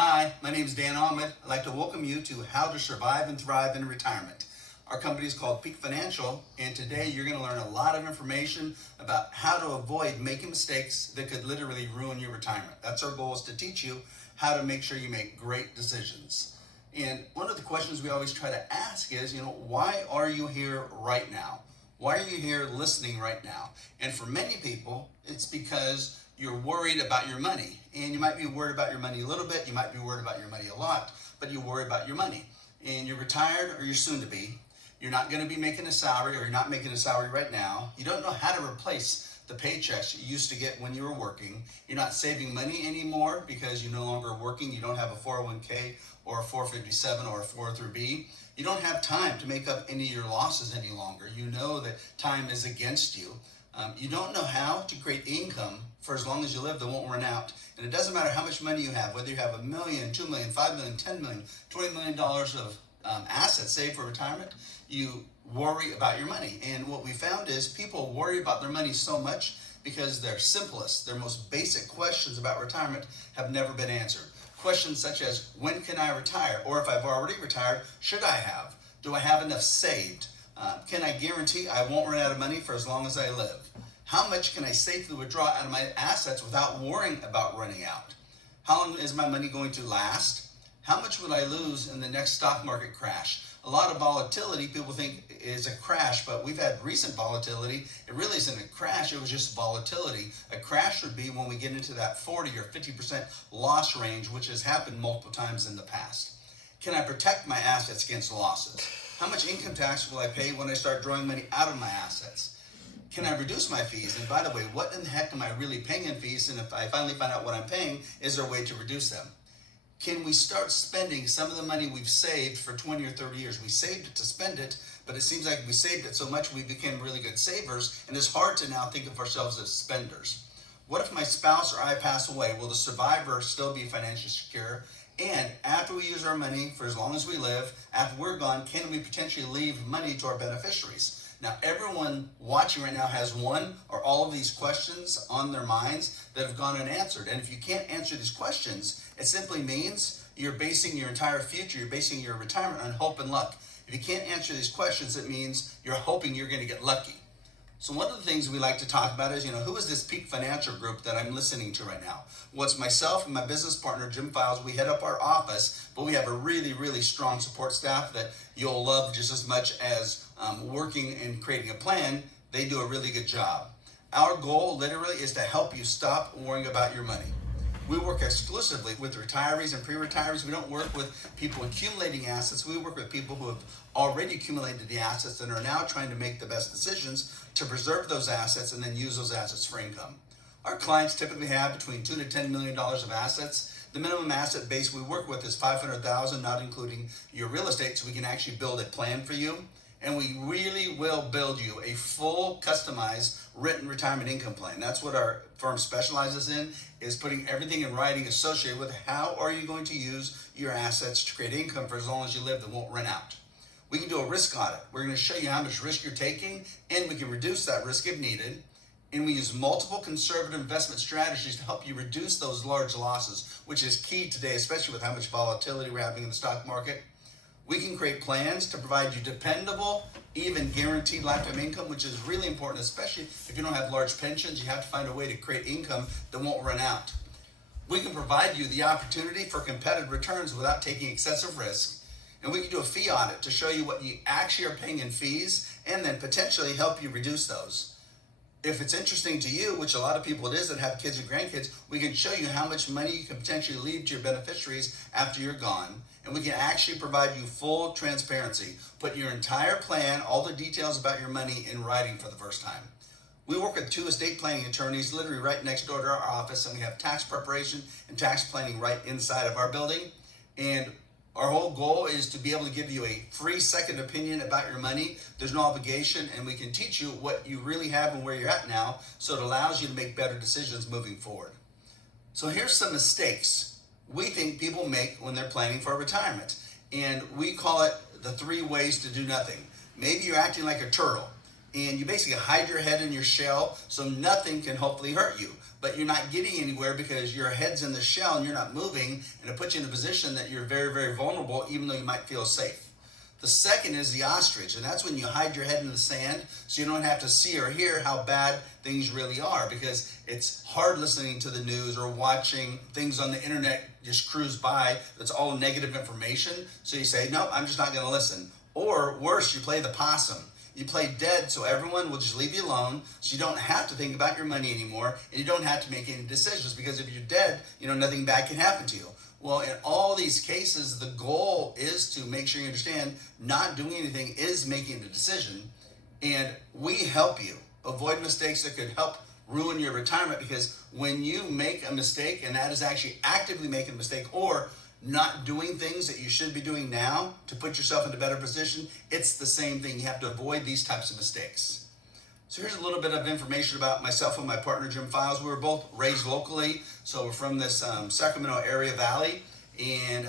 Hi, my name is Dan Ahmed. I'd like to welcome you to How to Survive and Thrive in Retirement. Our company is called Peak Financial, and today you're going to learn a lot of information about how to avoid making mistakes that could literally ruin your retirement. That's our goal, is to teach you how to make sure you make great decisions. And one of the questions we always try to ask is, why are you here right now? Why are you here listening right now? And for many people, it's because you're worried about your money. And you might be worried about your money a little bit, you might be worried about your money a lot, but you worry about your money. And you're retired, or you're soon to be. You're not going to be making a salary, or you're not making a salary right now. You don't know how to replace the paychecks you used to get when you were working. You're not saving money anymore because you're no longer working. You don't have a 401k or a 457 or a 403b. You don't have time to make up any of your losses any longer. You know that time is against you. You don't know how to create income for as long as you live that won't run out. And it doesn't matter how much money you have, whether you have $1 million, $2 million, $5 million, $10 million, $20 million of assets saved for retirement, you worry about your money. And what we found is people worry about their money so much because their simplest, their most basic questions about retirement have never been answered. Questions such as, when can I retire? Or if I've already retired, should I have? Do I have enough saved? Can I guarantee I won't run out of money for as long as I live? How much can I safely withdraw out of my assets without worrying about running out? How long is my money going to last? How much would I lose in the next stock market crash? A lot of volatility people think is a crash, but we've had recent volatility. It really isn't a crash, it was just volatility. A crash would be when we get into that 40 or 50% loss range, which has happened multiple times in the past. Can I protect my assets against losses? How much income tax will I pay when I start drawing money out of my assets? Can I reduce my fees? And by the way, what in the heck am I really paying in fees? And if I finally find out what I'm paying, is there a way to reduce them? Can we start spending some of the money we've saved for 20 or 30 years? We saved it to spend it, but it seems like we saved it so much we became really good savers, and it's hard to now think of ourselves as spenders. What if my spouse or I pass away? Will the survivor still be financially secure? And after we use our money for as long as we live, after we're gone, can we potentially leave money to our beneficiaries? Now, everyone watching right now has one or all of these questions on their minds that have gone unanswered. And if you can't answer these questions, it simply means you're basing your entire future, you're basing your retirement on hope and luck. If you can't answer these questions, it means you're hoping you're going to get lucky. So one of the things we like to talk about is, who is this Peak Financial Group that I'm listening to right now? Well, it's myself and my business partner, Jim Files. We head up our office, but we have a really, really strong support staff that you'll love just as much as working and creating a plan. They do a really good job. Our goal literally is to help you stop worrying about your money. We work exclusively with retirees and pre-retirees. We don't work with people accumulating assets. We work with people who have already accumulated the assets and are now trying to make the best decisions to preserve those assets and then use those assets for income. Our clients typically have between $2 to $10 million of assets. The minimum asset base we work with is $500,000, not including your real estate, so we can actually build a plan for you. And we really will build you a full, customized, written retirement income plan. That's what our firm specializes in, is putting everything in writing associated with how are you going to use your assets to create income for as long as you live that won't run out. We can do a risk audit. We're going to show you how much risk you're taking, and we can reduce that risk if needed. And we use multiple conservative investment strategies to help you reduce those large losses, which is key today, especially with how much volatility we're having in the stock market. We can create plans to provide you dependable, even guaranteed lifetime income, which is really important, especially if you don't have large pensions. You have to find a way to create income that won't run out. We can provide you the opportunity for competitive returns without taking excessive risk. And we can do a fee audit to show you what you actually are paying in fees and then potentially help you reduce those. If it's interesting to you, which a lot of people it is that have kids and grandkids, we can show you how much money you can potentially leave to your beneficiaries after you're gone. And we can actually provide you full transparency, put your entire plan, all the details about your money in writing for the first time. We work with 2 estate planning attorneys literally right next door to our office, and we have tax preparation and tax planning right inside of our building. And our whole goal is to be able to give you a free second opinion about your money. There's no obligation, and we can teach you what you really have and where you're at now, so it allows you to make better decisions moving forward. So here's some mistakes we think people make when they're planning for retirement. And we call it the 3 ways to do nothing. Maybe you're acting like a turtle. and you basically hide your head in your shell so nothing can hopefully hurt you. But you're not getting anywhere because your head's in the shell and you're not moving, and it puts you in a position that you're very, very vulnerable, even though you might feel safe. The second is the ostrich, and that's when you hide your head in the sand so you don't have to see or hear how bad things really are, because it's hard listening to the news or watching things on the internet just cruise by that's all negative information. So you say, no, I'm just not going to listen. Or worse, you play the possum. You play dead so everyone will just leave you alone, so you don't have to think about your money anymore, and you don't have to make any decisions, because if you're dead, nothing bad can happen to you. Well, in all these cases, the goal is to make sure you understand not doing anything is making a decision. And we help you avoid mistakes that could help ruin your retirement, because when you make a mistake, and that is actually actively making a mistake or not doing things that you should be doing now to put yourself in a better position, it's the same thing. You have to avoid these types of mistakes. So here's a little bit of information about myself and my partner, Jim Files. We were both raised locally, so we're from this Sacramento area valley. And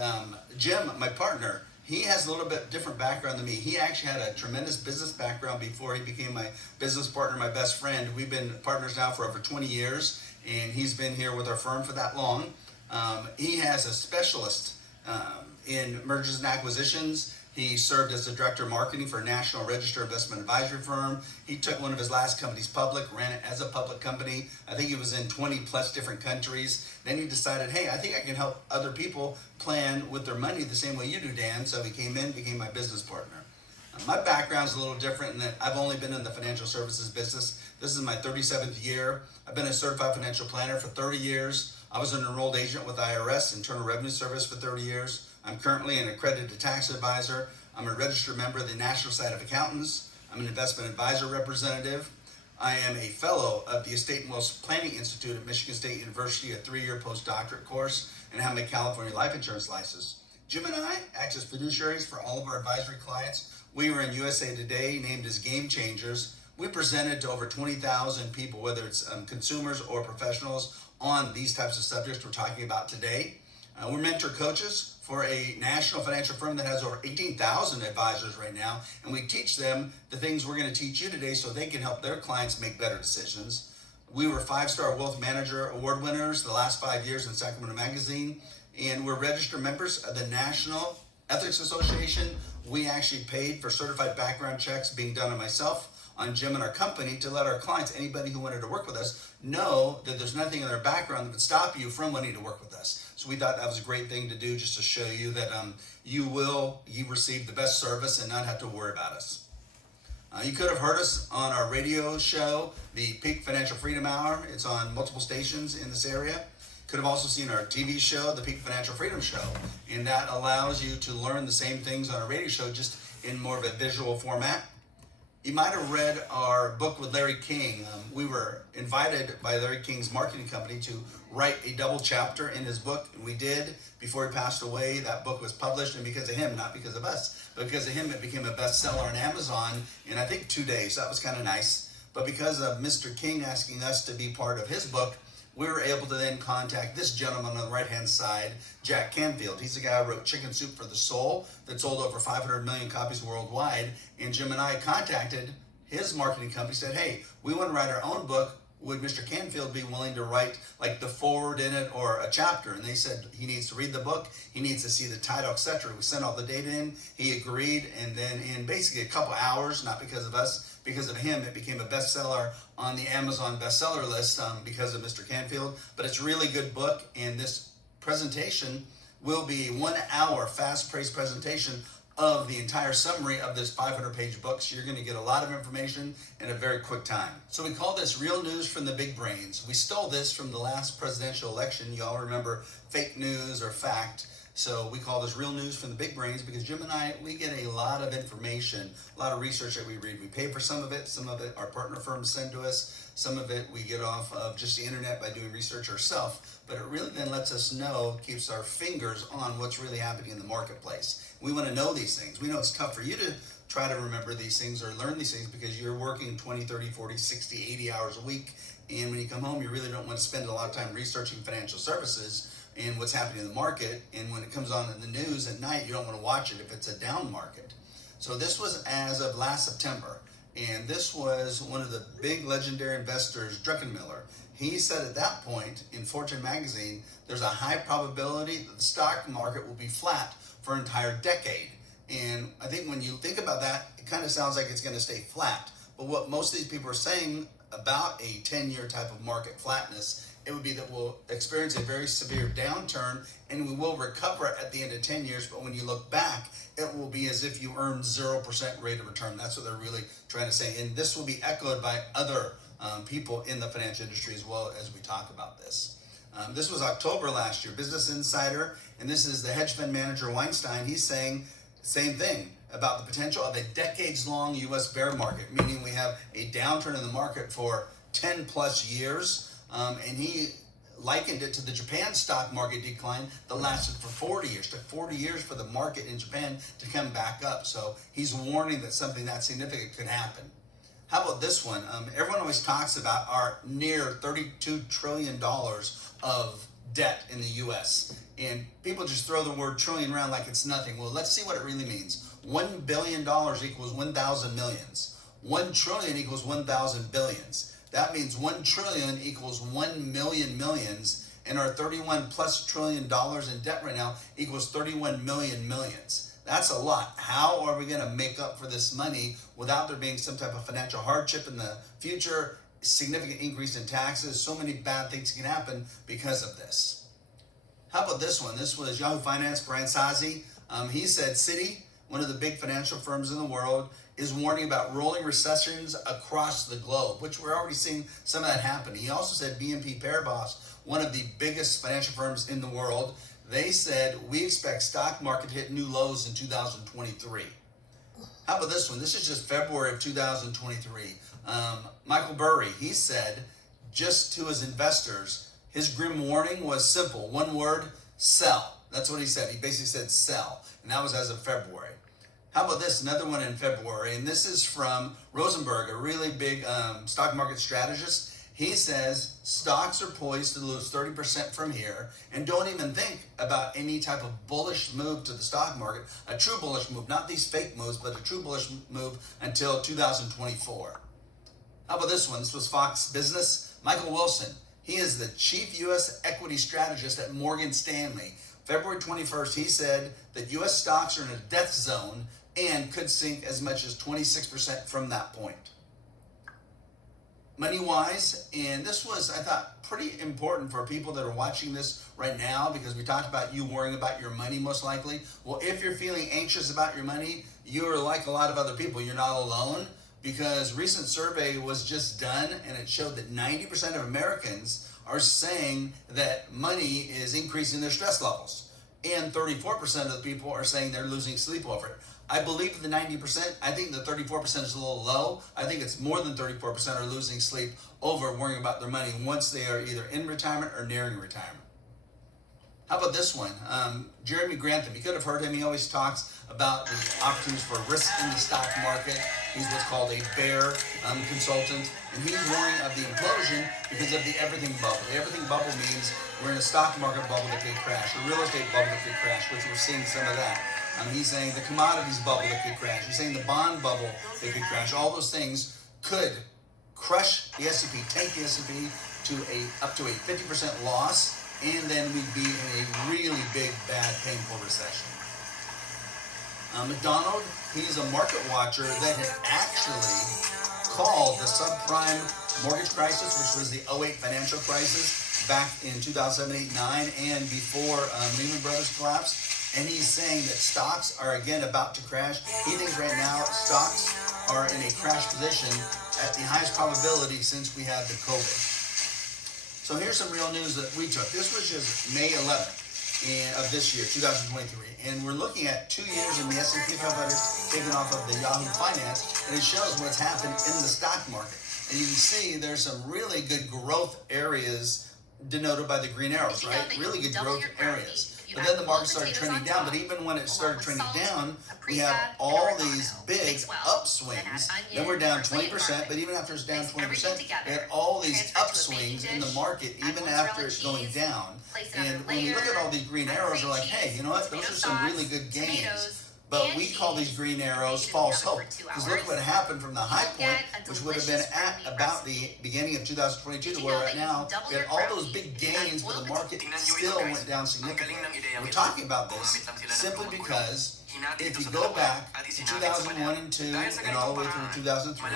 Jim, my partner, he has a little bit different background than me. He actually had a tremendous business background before he became my business partner, my best friend. We've been partners now for over 20 years, and he's been here with our firm for that long. He has a specialist in mergers and acquisitions. He served as the director of marketing for a National Register Investment Advisory firm. He took one of his last companies public, ran it as a public company. I think he was in 20 plus different countries. Then he decided, hey, I think I can help other people plan with their money the same way you do, Dan. So he came in, became my business partner. My background's a little different in that I've only been in the financial services business. This is my 37th year. I've been a certified financial planner for 30 years. I was an enrolled agent with IRS, Internal Revenue Service, for 30 years. I'm currently an accredited tax advisor. I'm a registered member of the National Society of Accountants. I'm an investment advisor representative. I am a fellow of the Estate and Wealth Planning Institute at Michigan State University, a 3-year postdoctorate course, and have my California life insurance license. Jim and I act as fiduciaries for all of our advisory clients. We were in USA Today, named as Game Changers. We presented to over 20,000 people, whether it's consumers or professionals, on these types of subjects we're talking about today. We're mentor coaches for a national financial firm that has over 18,000 advisors right now, and we teach them the things we're going to teach you today so they can help their clients make better decisions. We were 5-star Wealth Manager Award winners the last 5 years in Sacramento Magazine, and we're registered members of the National Ethics Association. We actually paid for certified background checks being done on myself, on Jim, and our company, to let our clients, anybody who wanted to work with us, know that there's nothing in their background that would stop you from wanting to work with us. So we thought that was a great thing to do, just to show you that you receive the best service and not have to worry about us. You could have heard us on our radio show, the Peak Financial Freedom Hour. It's on multiple stations in this area. Could have also seen our TV show, the Peak Financial Freedom Show, and that allows you to learn the same things on a radio show, just in more of a visual format. You might have read our book with Larry King. We were invited by Larry King's marketing company to write a double chapter in his book, and we did. Before he passed away, that book was published, and because of him, not because of us, but because of him, it became a bestseller on Amazon in, I think, 2 days. That was kind of nice. But because of Mr. King asking us to be part of his book, we were able to then contact this gentleman on the right-hand side, Jack Canfield. He's the guy who wrote Chicken Soup for the Soul that sold over 500 million copies worldwide. And Jim and I contacted his marketing company, said, hey, we want to write our own book. Would Mr. Canfield be willing to write like the forward in it or a chapter? And they said he needs to read the book, he needs to see the title, etc. We sent all the data in, he agreed, and then in basically a couple hours, not because of us, because of him, it became a bestseller on the Amazon bestseller list because of Mr. Canfield. But it's a really good book, and this presentation will be a 1-hour fast-paced presentation of the entire summary of this 500-page book. So you're going to get a lot of information in a very quick time. So we call this Real News from the Big Brains. We stole this from the last presidential election. You all remember fake news or fact. So we call this Real News from the Big Brains because Jim and I, we get a lot of information, a lot of research that we read. We pay for some of it our partner firms send to us. Some of it we get off of just the internet by doing research ourselves. But it really then lets us know, keeps our fingers on what's really happening in the marketplace. We want to know these things. We know it's tough for you to try to remember these things or learn these things because you're working 20, 30, 40, 60, 80 hours a week. And when you come home, you really don't want to spend a lot of time researching financial services and what's happening in the market. And when it comes on in the news at night, you don't want to watch it if it's a down market. So this was as of last September. And this was one of the big legendary investors, Druckenmiller. He said at that point in Fortune magazine, there's a high probability that the stock market will be flat for an entire decade. And I think when you think about that, it kind of sounds like it's going to stay flat. But what most of these people are saying about a 10-year type of market flatness, it would be that we'll experience a very severe downturn and we will recover at the end of 10 years. But when you look back, it will be as if you earned 0% rate of return. That's what they're really trying to say. And this will be echoed by other people in the financial industry as well as we talk about this. This was October last year, Business Insider, and this is the hedge fund manager Weinstein. He's saying the same thing about the potential of a decades-long U.S. bear market, meaning we have a downturn in the market for 10 plus years, and he likened it to the Japan stock market decline that lasted for 40 years. It took 40 years for the market in Japan to come back up. So he's warning that something that significant could happen. How about this one? Everyone always talks about our near $32 trillion of debt in the U.S. And people just throw the word trillion around like it's nothing. Well, let's see what it really means. $1 billion equals 1,000 millions. 1 trillion equals 1,000 billions. That means 1 trillion equals 1 million millions, and our 31 plus trillion dollars in debt right now equals 31 million millions. That's a lot. How are we going to make up for this money without there being some type of financial hardship in the future, significant increase in taxes? So many bad things can happen because of this. How about this one? This was Yahoo Finance, Brian Sazi. He said Citi, one of the big financial firms in the world, is warning about rolling recessions across the globe, which we're already seeing some of that happen. He also said BNP Paribas, one of the biggest financial firms in the world, they said, we expect stock market to hit new lows in 2023. How about this one? This is just February of 2023. Michael Burry, he said, just to his investors, his grim warning was simple. One word, sell. That's what he said. He basically said sell. And that was as of February. How about this? Another one in February. And this is from Rosenberg, a really big stock market strategist. He says stocks are poised to lose 30% from here, and don't even think about any type of bullish move to the stock market, a true bullish move, not these fake moves, but a true bullish move until 2024. How about this one? This was Fox Business. Michael Wilson, he is the chief U.S. equity strategist at Morgan Stanley. February 21st, he said that U.S. stocks are in a death zone and could sink as much as 26% from that point. Money-wise, and this was, I thought, pretty important for people that are watching this right now, because we talked about you worrying about your money most likely. Well, if you're feeling anxious about your money, you are like a lot of other people. You're not alone, because a recent survey was just done, and it showed that 90% of Americans are saying that money is increasing their stress levels, and 34% of the people are saying they're losing sleep over it. I believe the 90%. I think the 34% is a little low. I think it's more than 34% are losing sleep over worrying about their money once they are either in retirement or nearing retirement. How about this one? Jeremy Grantham. You could have heard him. He always talks about the opportunities for risk in the stock market. He's what's called a bear consultant, and he's warning of the implosion because of the everything bubble. The everything bubble means we're in a stock market bubble that could crash, a real estate bubble that could crash, which we're seeing some of that. He's saying the commodities bubble that could crash. He's saying the bond bubble that could crash. All those things could crush the S&P, tank the S&P to up to a 50% loss, and then we'd be in a really big, bad, painful recession. McDonald, he's a market watcher that had actually called the subprime mortgage crisis, which was the 08 financial crisis back in 2007, 8, 9, and before Lehman Brothers collapsed. And he's saying that stocks are again about to crash. He thinks right now stocks are in a crash position at the highest probability since we had the COVID. So here's some real news that we took. This was just May 11th of this year, 2023. And we're looking at 2 years in the S&P 500 taken off of the Yahoo Finance, and it shows what's happened in the stock market. And you can see there's some really good growth areas denoted by the green arrows, right? Really good growth areas. But then the market started trending down. But even when it started trending down, we have all these big upswings. Then we're down 20%. But even after it's down 20%, we had all these upswings in the market, even after it's going down. And when you look at all these green arrows, you're like, hey, you know what? Those are some really good gains. But we call these green arrows false hope. Because look what happened from the high point, which would have been at about the beginning of 2022 to where right now, we had all those big gains, but the market still went down significantly. We're talking about this simply because if you go back to 2001 and 2 and all the way through 2003,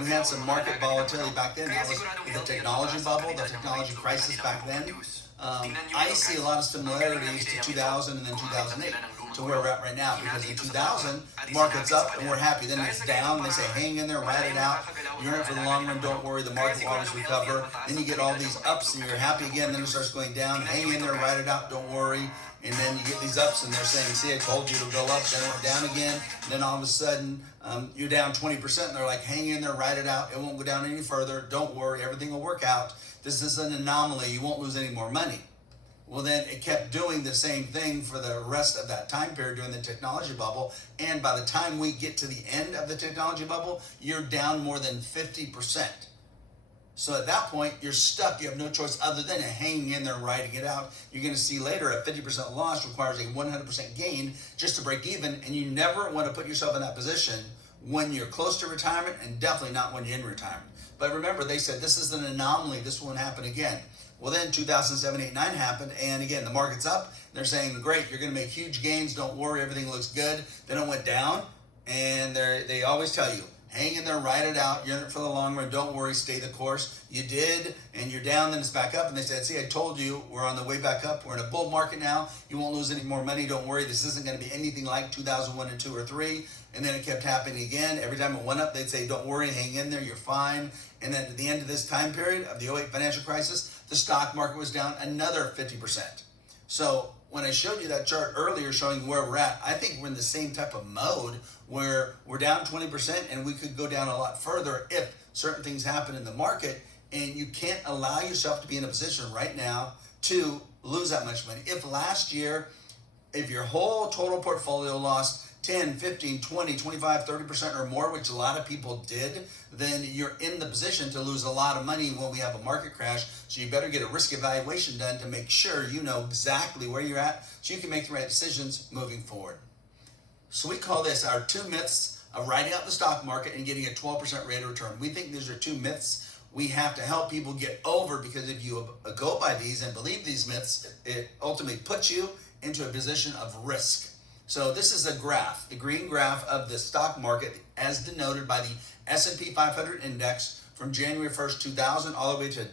we had some market volatility back then. That was the technology bubble, the technology crisis back then. I see a lot of similarities to 2000 and then 2008 to where we're at right now, because in 2000, market's up and we're happy. Then it's down, they say hang in there, ride it out. You're in it for the long run, don't worry, the market will always recover. Then you get all these ups and you're happy again, then it starts going down, hang in there, ride it out, don't worry. And then you get these ups and they're saying, see, I told you it'll go up, then it went down again. And then all of a sudden, you're down 20% and they're like, hang in there, ride it out. It won't go down any further. Don't worry, everything will work out. This is an anomaly. You won't lose any more money. Well, then it kept doing the same thing for the rest of that time period during the technology bubble. And by the time we get to the end of the technology bubble, you're down more than 50%. So at that point, you're stuck. You have no choice other than hanging in there, riding it out. You're going to see later a 50% loss requires a 100% gain just to break even. And you never want to put yourself in that position when you're close to retirement, and definitely not when you're in retirement. But remember, they said this is an anomaly. This won't happen again. Well, then 2007, 8, 9 happened. And again, the market's up. They're saying, great, you're going to make huge gains. Don't worry, everything looks good. Then it went down. And they always tell you, hang in there, ride it out. You're in it for the long run. Don't worry, stay the course. You did, and you're down, then it's back up. And they said, see, I told you, we're on the way back up. We're in a bull market now. You won't lose any more money. Don't worry. This isn't going to be anything like 2001 and 2 or 3. And then it kept happening again. Every time it went up, they'd say, don't worry, hang in there, you're fine. And then at the end of this time period of the 2008 financial crisis, the stock market was down another 50%. So when I showed you that chart earlier showing where we're at, I think we're in the same type of mode where we're down 20% and we could go down a lot further if certain things happen in the market. And you can't allow yourself to be in a position right now to lose that much money. If last year, if your whole total portfolio lost 10, 15, 20, 25, 30% or more, which a lot of people did, then you're in the position to lose a lot of money when we have a market crash. So you better get a risk evaluation done to make sure you know exactly where you're at so you can make the right decisions moving forward. So we call this our 2 myths of riding out the stock market and getting a 12% rate of return. We think these are 2 myths we have to help people get over, because if you go by these and believe these myths, it ultimately puts you into a position of risk. So this is a graph, the green graph of the stock market as denoted by the S&P 500 index from January 1st, 2000 all the way to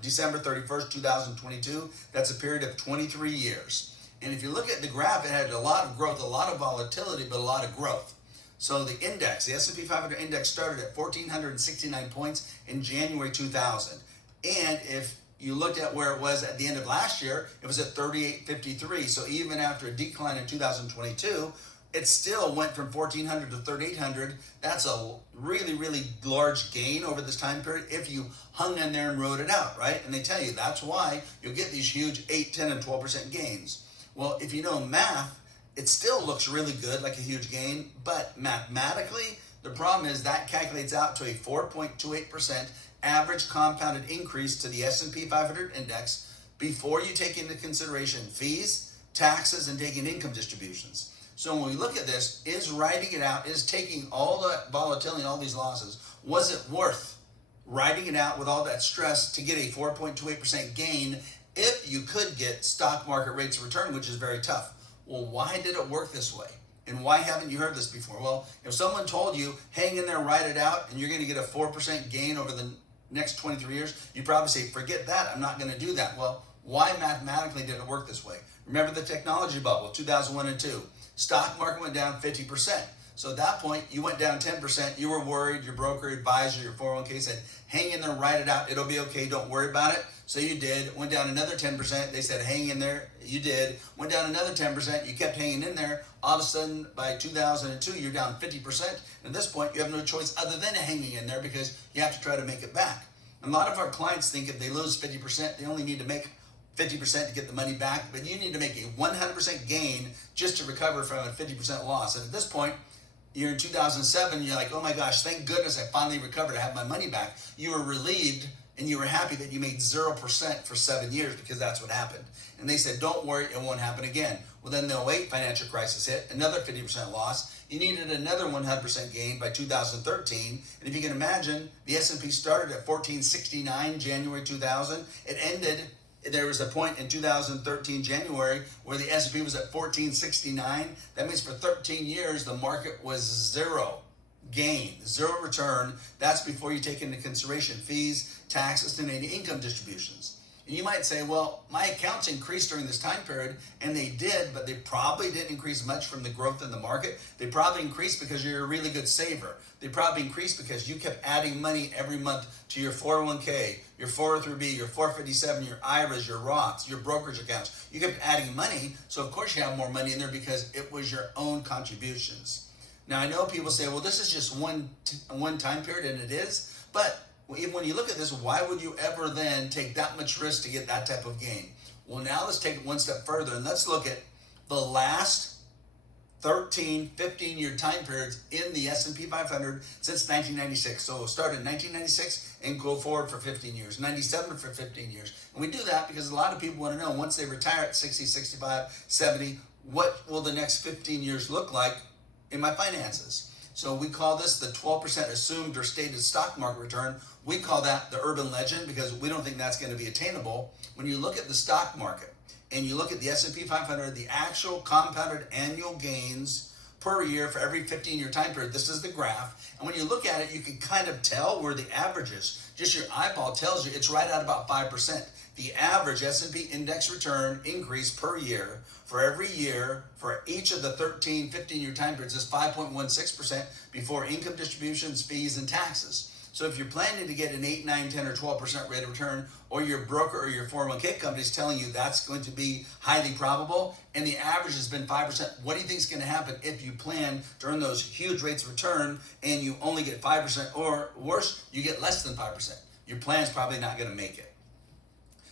December 31st, 2022. That's a period of 23 years. And if you look at the graph, it had a lot of growth, a lot of volatility, but a lot of growth. So the index, the S&P 500 index started at 1,469 points in January 2000. And if you looked at where it was at the end of last year, it was at 3853. So even after a decline in 2022, it still went from 1,400 to 3,800. That's a really, really large gain over this time period if you hung in there and rode it out, right? And they tell you that's why you'll get these huge 8, 10, and 12% gains. Well, if you know math, it still looks really good, like a huge gain, but mathematically, the problem is that calculates out to a 4.28% average compounded increase to the S&P 500 index before you take into consideration fees, taxes, and taking income distributions. So when we look at this, is riding it out, is taking all the volatility and all these losses, was it worth riding it out with all that stress to get a 4.28% gain if you could get stock market rates of return, which is very tough? Well, why did it work this way? And why haven't you heard this before? Well, if someone told you, hang in there, ride it out, and you're going to get a 4% gain over the next 23 years, you'd probably say, forget that, I'm not going to do that. Well, why mathematically did it work this way? Remember the technology bubble, 2001 and 2. Stock market went down 50%. So at that point, you went down 10%. You were worried. Your broker, advisor, your 401k said, hang in there, ride it out. It'll be okay. Don't worry about it. So you did. Went down another 10%. They said, hang in there. You did. Went down another 10%. You kept hanging in there. All of a sudden, by 2002, you're down 50%. And at this point, you have no choice other than hanging in there because you have to try to make it back. And a lot of our clients think if they lose 50%, they only need to make 50% to get the money back, but you need to make a 100% gain just to recover from a 50% loss. And at this point, you're in 2007, you're like, oh my gosh, thank goodness I finally recovered. I have my money back. You were relieved and you were happy that you made 0% for 7 years because that's what happened. And they said, don't worry, it won't happen again. Well, then the '08 financial crisis hit, another 50% loss. You needed another 100% gain by 2013. And if you can imagine, the S&P started at 1469 January 2000. It ended, there was a point in 2013 January where the S&P was at 1469. That means for 13 years, the market was zero gain, zero return. That's before you take into consideration fees, taxes, and any income distributions. And you might say, well, my accounts increased during this time period, and they did, but they probably didn't increase much from the growth in the market. They probably increased because you're a really good saver. They probably increased because you kept adding money every month to your 401k, your 403b, your 457, your IRAs, your Roths, your brokerage accounts. You kept adding money, so of course you have more money in there because it was your own contributions. Now, I know people say, well, this is just one time period, and it is, but when you look at this, why would you ever then take that much risk to get that type of gain? Well, now let's take it one step further, and let's look at the last 13, 15-year time periods in the S&P 500 since 1996. So we'll start in 1996 and go forward for 15 years, 97 for 15 years. And we do that because a lot of people want to know, once they retire at 60, 65, 70, what will the next 15 years look like in my finances? So we call this the 12% assumed or stated stock market return. We call that the urban legend because we don't think that's going to be attainable. When you look at the stock market and you look at the S&P 500, the actual compounded annual gains per year for every 15-year time period, this is the graph. And when you look at it, you can kind of tell where the average is. Just your eyeball tells you it's right at about 5%. The average S&P index return increase per year for every year for each of the 13, 15-year time periods is 5.16% before income distributions, fees, and taxes. So if you're planning to get an 8, 9, 10, or 12% rate of return, or your broker or your 401k company is telling you that's going to be highly probable, and the average has been 5%, what do you think is going to happen if you plan to earn those huge rates of return and you only get 5%, or worse, you get less than 5%? Your plan's probably not going to make it.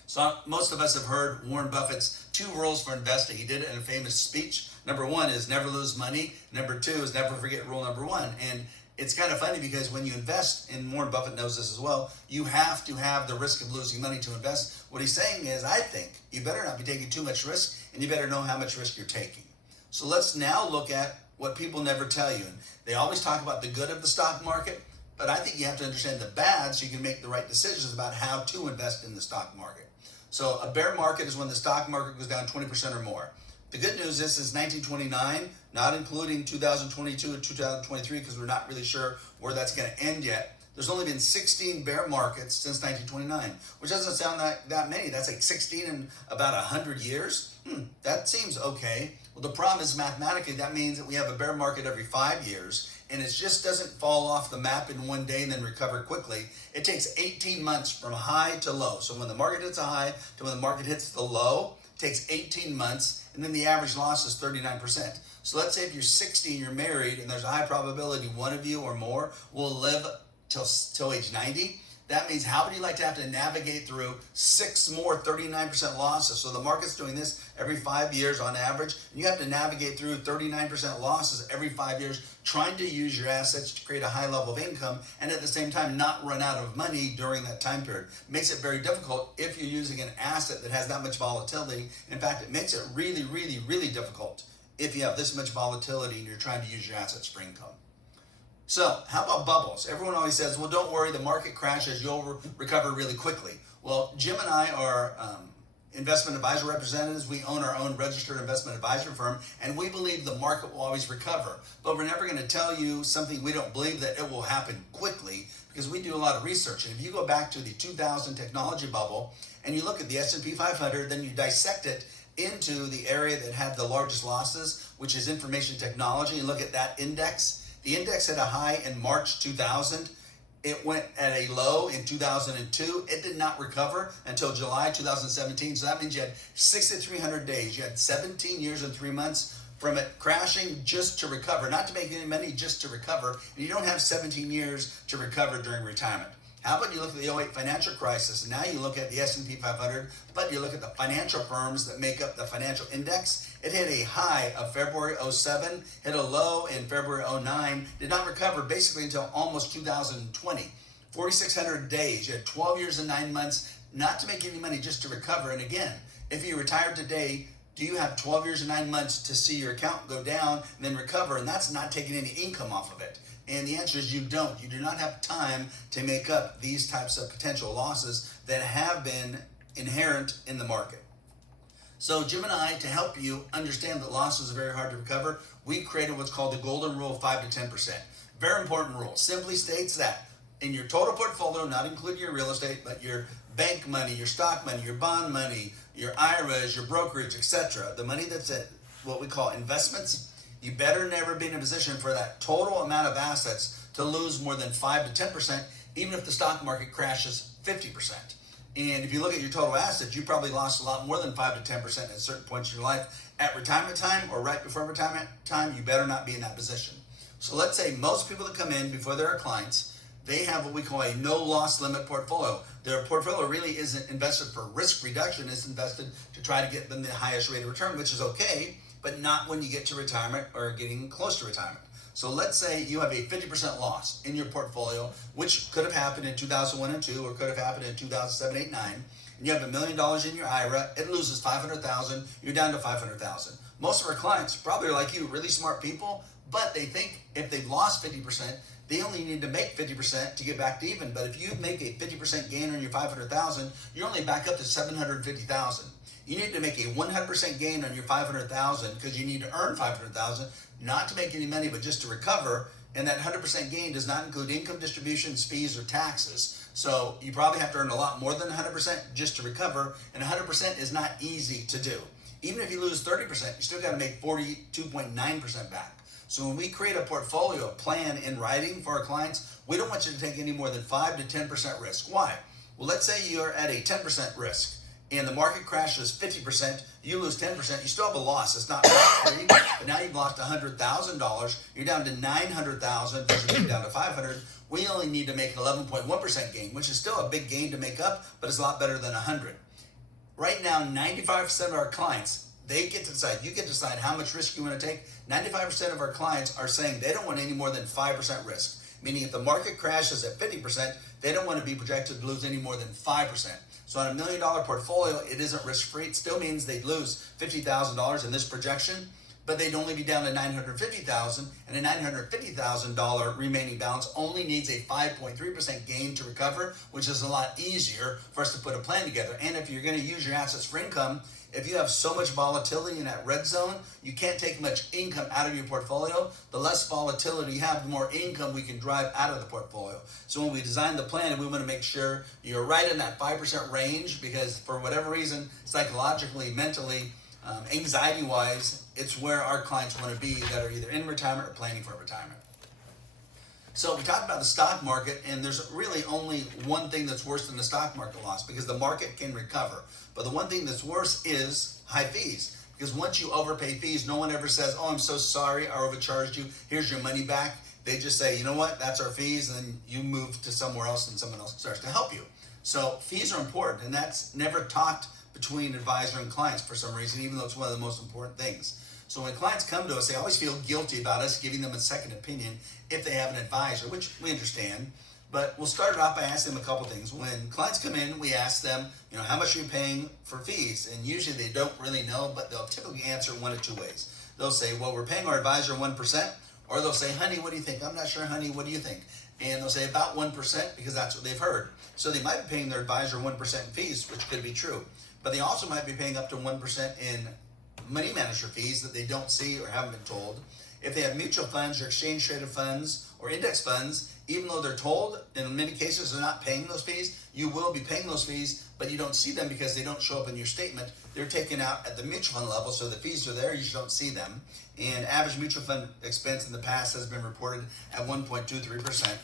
So most of us have heard Warren Buffett's 2 rules for investing. He did it in a famous speech. Number 1 is never lose money. Number 2 is never forget rule number 1. And it's kind of funny because when you invest, and Warren Buffett knows this as well, you have to have the risk of losing money to invest. What he's saying is, I think you better not be taking too much risk, and you better know how much risk you're taking. So let's now look at what people never tell you. And they always talk about the good of the stock market, but I think you have to understand the bad so you can make the right decisions about how to invest in the stock market. So a bear market is when the stock market goes down 20% or more. The good news is since 1929, not including 2022 and 2023, because we're not really sure where that's going to end yet, there's only been 16 bear markets since 1929, which doesn't sound that many. That's like 16 in about 100 years. That seems okay. Well, the problem is mathematically, that means that we have a bear market every 5 years, and it just doesn't fall off the map in one day and then recover quickly. It takes 18 months from high to low. So when the market hits a high to when the market hits the low, it takes 18 months, and then the average loss is 39%. So let's say if you're 60 and you're married, and there's a high probability one of you or more will live till age 90. That means how would you like to have to navigate through 6 more 39% losses? So the market's doing this every 5 years on average, and you have to navigate through 39% losses every 5 years, trying to use your assets to create a high level of income, and at the same time not run out of money during that time period. It makes it very difficult if you're using an asset that has that much volatility. In fact, it makes it really, really, really difficult if you have this much volatility and you're trying to use your assets for income. So how about bubbles? Everyone always says, well, don't worry, the market crashes, you'll recover really quickly. Well, Jim and I are investment advisor representatives. We own our own registered investment advisor firm, and we believe the market will always recover. But we're never going to tell you something we don't believe that it will happen quickly, because we do a lot of research. And if you go back to the 2000 technology bubble and you look at the S&P 500, then you dissect it into the area that had the largest losses, which is information technology, and look at that index. The index had a high in March 2000. It went at a low in 2002. It did not recover until July 2017. So that means you had 6,300 days. You had 17 years and 3 months from it crashing just to recover, not to make any money, just to recover. And you don't have 17 years to recover during retirement. How about you look at the '08 financial crisis, and now you look at the S&P 500, but you look at the financial firms that make up the financial index. It hit a high of February 07, hit a low in February 09, did not recover basically until almost 2020. 4,600 days. You had 12 years and 9 months not to make any money, just to recover. And again, if you retired today, do you have 12 years and 9 months to see your account go down and then recover? And that's not taking any income off of it. And the answer is you don't. You do not have time to make up these types of potential losses that have been inherent in the market. So Jim and I, to help you understand that losses are very hard to recover, we created what's called the golden rule of 5 to 10%. Very important rule. Simply states that in your total portfolio, not including your real estate, but your bank money, your stock money, your bond money, your IRAs, your brokerage, etc., the money that's at what we call investments, you better never be in a position for that total amount of assets to lose more than 5 to 10%, even if the stock market crashes 50%. And if you look at your total assets, you probably lost a lot more than 5 to 10% at certain points in your life. At retirement time or right before retirement time, you better not be in that position. So let's say most people that come in before they're our clients, they have what we call a no loss limit portfolio. Their portfolio really isn't invested for risk reduction. It's invested to try to get them the highest rate of return, which is okay, but not when you get to retirement or getting close to retirement. So let's say you have a 50% loss in your portfolio, which could have happened in 2001 and 2, or could have happened in 2007, 8, 9. And you have $1 million in your IRA, it loses 500,000, you're down to 500,000. Most of our clients probably are like you, really smart people, but they think if they've lost 50%, they only need to make 50% to get back to even. But if you make a 50% gain on your 500,000, you're only back up to 750,000. You need to make a 100% gain on your 500,000 because you need to earn 500,000, not to make any money, but just to recover. And that 100% gain does not include income distributions, fees, or taxes. So you probably have to earn a lot more than 100% just to recover. And 100% is not easy to do. Even if you lose 30%, you still got to make 42.9% back. So when we create a portfolio plan in writing for our clients, we don't want you to take any more than 5 to 10% risk. Why? Well, let's say you're at a 10% risk and the market crashes 50%, you lose 10%, you still have a loss. It's not free, but now you've lost $100,000. You're down to $900,000 versus being down to $500. We only need to make an 11.1% gain, which is still a big gain to make up, but it's a lot better than 100. Right now, 95% of our clients, they get to decide. You get to decide how much risk you want to take. 95% of our clients are saying they don't want any more than 5% risk. Meaning if the market crashes at 50%, they don't want to be projected to lose any more than 5%. So on $1 million portfolio, it isn't risk-free. It still means they'd lose $50,000 in this projection, but they'd only be down to $950,000, and a $950,000 remaining balance only needs a 5.3% gain to recover, which is a lot easier for us to put a plan together. And if you're going to use your assets for income, if you have so much volatility in that red zone, you can't take much income out of your portfolio. The less volatility you have, the more income we can drive out of the portfolio. So when we design the plan, we want to make sure you're right in that 5% range, because for whatever reason, psychologically, mentally, anxiety-wise, it's where our clients want to be that are either in retirement or planning for retirement. So we talked about the stock market, and there's really only one thing that's worse than the stock market loss, because the market can recover. But the one thing that's worse is high fees. Because once you overpay fees, no one ever says, oh, I'm so sorry, I overcharged you, here's your money back. They just say, you know what, that's our fees, and then you move to somewhere else and someone else starts to help you. So fees are important, and that's never talked between advisor and clients for some reason, even though it's one of the most important things. So when clients come to us, they always feel guilty about us giving them a second opinion if they have an advisor, which we understand. But we'll start it off by asking them a couple things. When clients come in, we ask them, how much are you paying for fees? And usually they don't really know, but they'll typically answer one of two ways. They'll say, well, we're paying our advisor 1%, or they'll say, honey, what do you think? I'm not sure, honey, what do you think? And they'll say about 1% because that's what they've heard. So they might be paying their advisor 1% in fees, which could be true. But they also might be paying up to 1% in money manager fees that they don't see or haven't been told. If they have mutual funds or exchange traded funds or index funds, even though they're told, in many cases they're not paying those fees, you will be paying those fees, but you don't see them because they don't show up in your statement. They're taken out at the mutual fund level, so the fees are there, you just don't see them. And average mutual fund expense in the past has been reported at 1.23%. And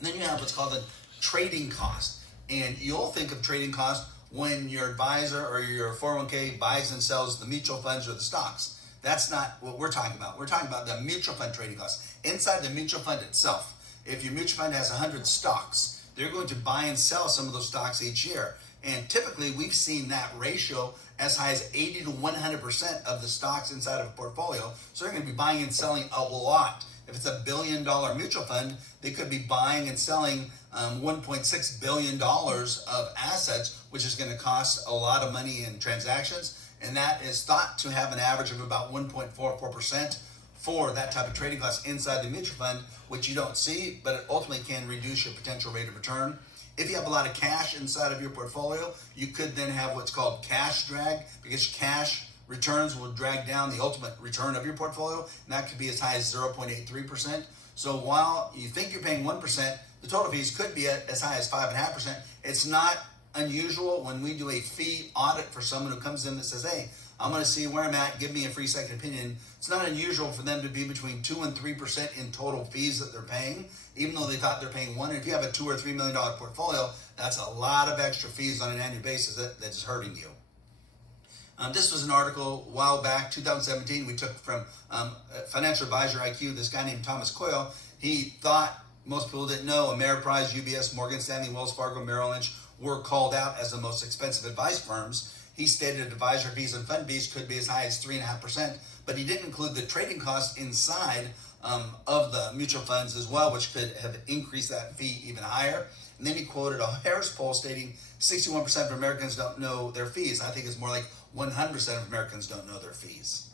then you have what's called the trading cost. And you'll think of trading cost when your advisor or your 401k buys and sells the mutual funds or the stocks. That's not what we're talking about. We're talking about the mutual fund trading costs. Inside the mutual fund itself, if your mutual fund has 100 stocks, they're going to buy and sell some of those stocks each year. And typically we've seen that ratio as high as 80 to 100% of the stocks inside of a portfolio. So they're going to be buying and selling a lot If it's $1 billion mutual fund, they could be buying and selling $1.6 billion of assets, which is going to cost a lot of money in transactions. And that is thought to have an average of about 1.44% for that type of trading cost inside the mutual fund, which you don't see, but it ultimately can reduce your potential rate of return. If you have a lot of cash inside of your portfolio, you could then have what's called cash drag, because cash returns will drag down the ultimate return of your portfolio, and that could be as high as 0.83%. So while you think you're paying 1%, the total fees could be as high as 5.5%. It's not unusual when we do a fee audit for someone who comes in that says, hey, I'm going to see where I'm at, give me a free second opinion. It's not unusual for them to be between 2 and 3% in total fees that they're paying, even though they thought they're paying 1. And if you have a $2 or $3 million portfolio, that's a lot of extra fees on an annual basis that's hurting you. This was an article a while back, 2017, we took from Financial Advisor IQ, this guy named Thomas Coyle. He thought, most people didn't know, Ameriprise, UBS, Morgan Stanley, Wells Fargo, Merrill Lynch were called out as the most expensive advice firms. He stated advisor fees and fund fees could be as high as 3.5%, but he didn't include the trading costs inside of the mutual funds as well, which could have increased that fee even higher. And then he quoted a Harris poll stating 61% of Americans don't know their fees. I think it's more like 100% of Americans don't know their fees.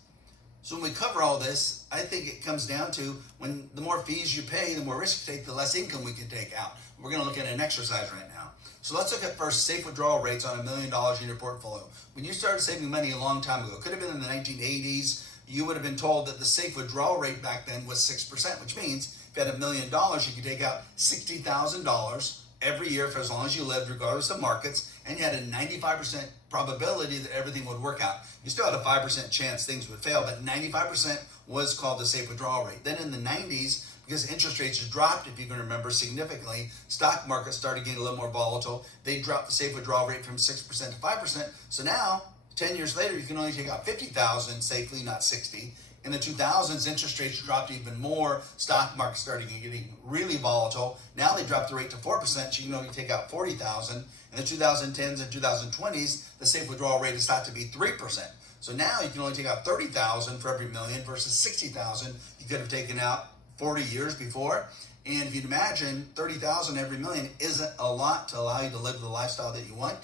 So when we cover all this, I think it comes down to when the more fees you pay, the more risk you take, the less income we can take out. We're going to look at an exercise right now. So let's look at first safe withdrawal rates on $1 million in your portfolio. When you started saving money a long time ago, it could have been in the 1980s, you would have been told that the safe withdrawal rate back then was 6%, which means if you had $1 million, you could take out $60,000 every year for as long as you lived, regardless of markets, and you had a 95% probability that everything would work out. You still had a 5% chance things would fail, but 95% was called the safe withdrawal rate. Then in the 90s, because interest rates dropped, if you can remember, significantly, stock markets started getting a little more volatile. They dropped the safe withdrawal rate from 6% to 5%. So now, 10 years later, you can only take out $50,000 safely, not 60. In the 2000s, interest rates dropped even more. Stock markets started getting really volatile. Now they dropped the rate to 4%, so you can only take out $40,000. In the 2010s and 2020s, the safe withdrawal rate is thought to be 3%. So now you can only take out $30,000 for every million versus $60,000 you could have taken out 40 years before. And if you'd imagine, $30,000 every million isn't a lot to allow you to live the lifestyle that you want.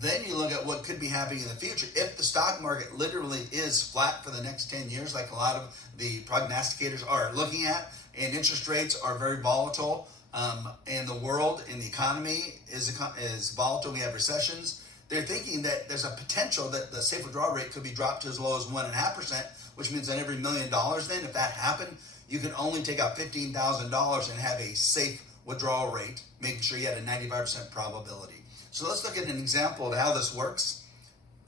Then you look at what could be happening in the future. If the stock market literally is flat for the next 10 years, like a lot of the prognosticators are looking at, and interest rates are very volatile, and the world and the economy is volatile, we have recessions, they're thinking that there's a potential that the safe withdrawal rate could be dropped to as low as 1.5%, which means that every $1 million then, if that happened, you can only take out $15,000 and have a safe withdrawal rate, making sure you had a 95% probability. So let's look at an example of how this works.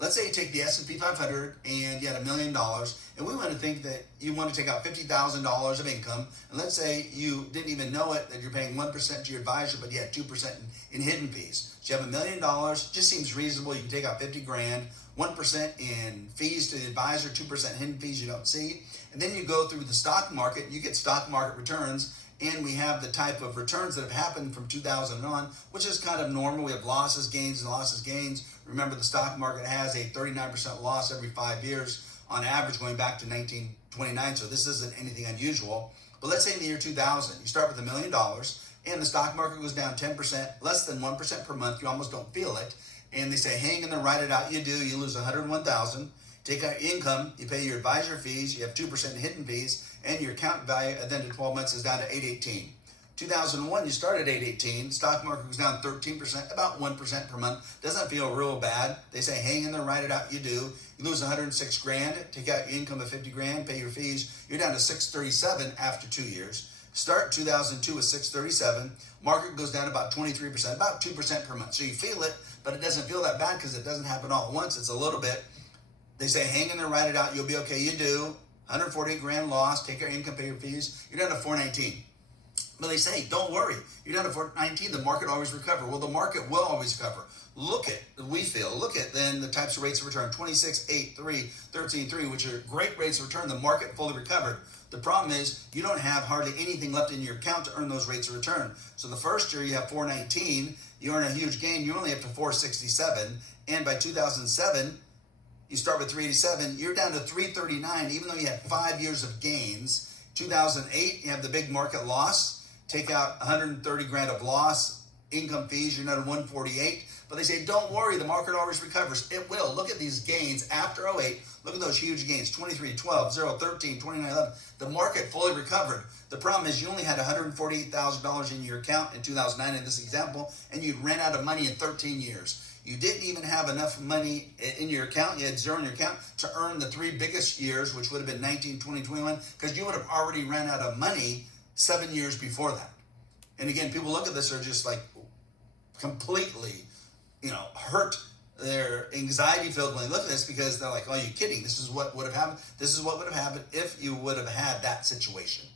Let's say you take the S&P 500 and you had $1 million, and we want to think that you want to take out $50,000 of income, and let's say you didn't even know it, that you're paying 1% to your advisor, but you had 2% in hidden fees. So you have $1 million, just seems reasonable. You can take out 50 grand, 1% in fees to the advisor, 2% hidden fees you don't see. And then you go through the stock market, you get stock market returns, and we have the type of returns that have happened from 2000 on, which is kind of normal. We have losses, gains, and losses, gains. Remember, the stock market has a 39% loss every 5 years on average going back to 1929, so this isn't anything unusual. But let's say in the year 2000, you start with $1 million, and the stock market goes down 10%, less than 1% per month. You almost don't feel it. And they say, hang in there, write it out. You do. You lose $101,000. Take out your income, you pay your advisor fees, you have 2% hidden fees, and your account value at the end of 12 months is down to 818. 2001, you started at 818, stock market goes down 13%, about 1% per month. Doesn't feel real bad. They say, hang in there, write it out, you do. You lose 106 grand, take out your income of 50 grand, pay your fees, you're down to 637 after 2 years. Start 2002 with 637, market goes down about 23%, about 2% per month. So you feel it, but it doesn't feel that bad because it doesn't happen all at once, it's a little bit. They say, hang in there, write it out, you'll be okay. You do. 148 grand loss, take your income, pay your fees, you're down to 419. But they say, don't worry, you're down to 419, the market always recover. Well, the market will always recover. Look at then the types of rates of return, 26, 8, 3, 13, 3, which are great rates of return, the market fully recovered. The problem is you don't have hardly anything left in your account to earn those rates of return. So the first year you have 419, you earn a huge gain, you only have to 467, and by 2007, you start with 387, you're down to 339, even though you had 5 years of gains, 2008, you have the big market loss. Take out 130 grand of loss, income fees, you're not at 148. But they say, don't worry, the market always recovers. It will. Look at these gains after '08. Look at those huge gains, 23, 12, 0, 13, 29, 11. The market fully recovered. The problem is you only had $148,000 in your account in 2009 in this example, and you ran out of money in 13 years. You didn't even have enough money in your account. You had zero in your account to earn the three biggest years, which would have been 19, 20, 21, because you would have already ran out of money 7 years before that. And again, people look at this, are just like completely, hurt. They're anxiety filled when they look at this because they're like, oh, you're kidding. This is what would have happened. This is what would have happened if you would have had that situation.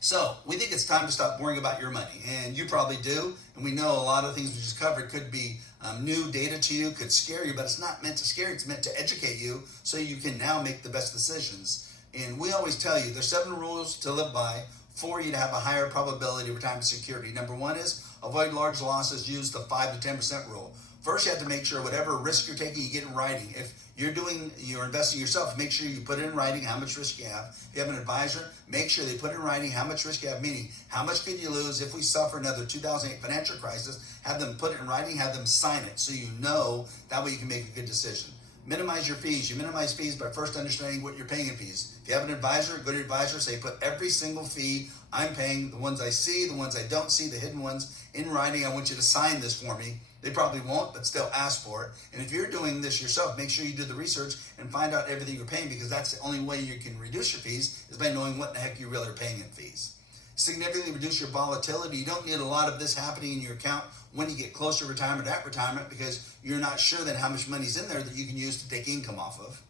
So we think it's time to stop worrying about your money, and you probably do. And we know a lot of things we just covered could be new data to you, could scare you, but it's not meant to scare you. It's meant to educate you so you can now make the best decisions. And we always tell you there's 7 rules to live by for you to have a higher probability of retirement security. Number 1 is avoid large losses. Use the 5 to 10% rule. First, you have to make sure whatever risk you're taking, you get in writing. If you're investing yourself, make sure you put it in writing how much risk you have. If you have an advisor, make sure they put in writing how much risk you have, meaning how much could you lose if we suffer another 2008 financial crisis. Have them put it in writing, have them sign it so you know, that way you can make a good decision. Minimize your fees. You minimize fees by first understanding what you're paying in fees. If you have an advisor, go to your advisor, say put every single fee I'm paying, the ones I see, the ones I don't see, the hidden ones, in writing. I want you to sign this for me. They probably won't, but still ask for it. And if you're doing this yourself, make sure you do the research and find out everything you're paying, because that's the only way you can reduce your fees is by knowing what the heck you really are paying in fees. Significantly reduce your volatility. You don't need a lot of this happening in your account when you get closer to retirement or at retirement, because you're not sure then how much money's in there that you can use to take income off of.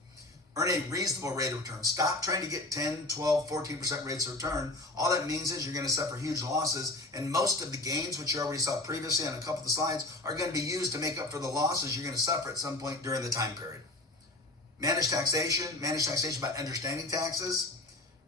Earn a reasonable rate of return. Stop trying to get 10, 12, 14% rates of return. All that means is you're going to suffer huge losses, and most of the gains, which you already saw previously on a couple of the slides, are going to be used to make up for the losses you're going to suffer at some point during the time period. Manage taxation. Manage taxation by understanding taxes.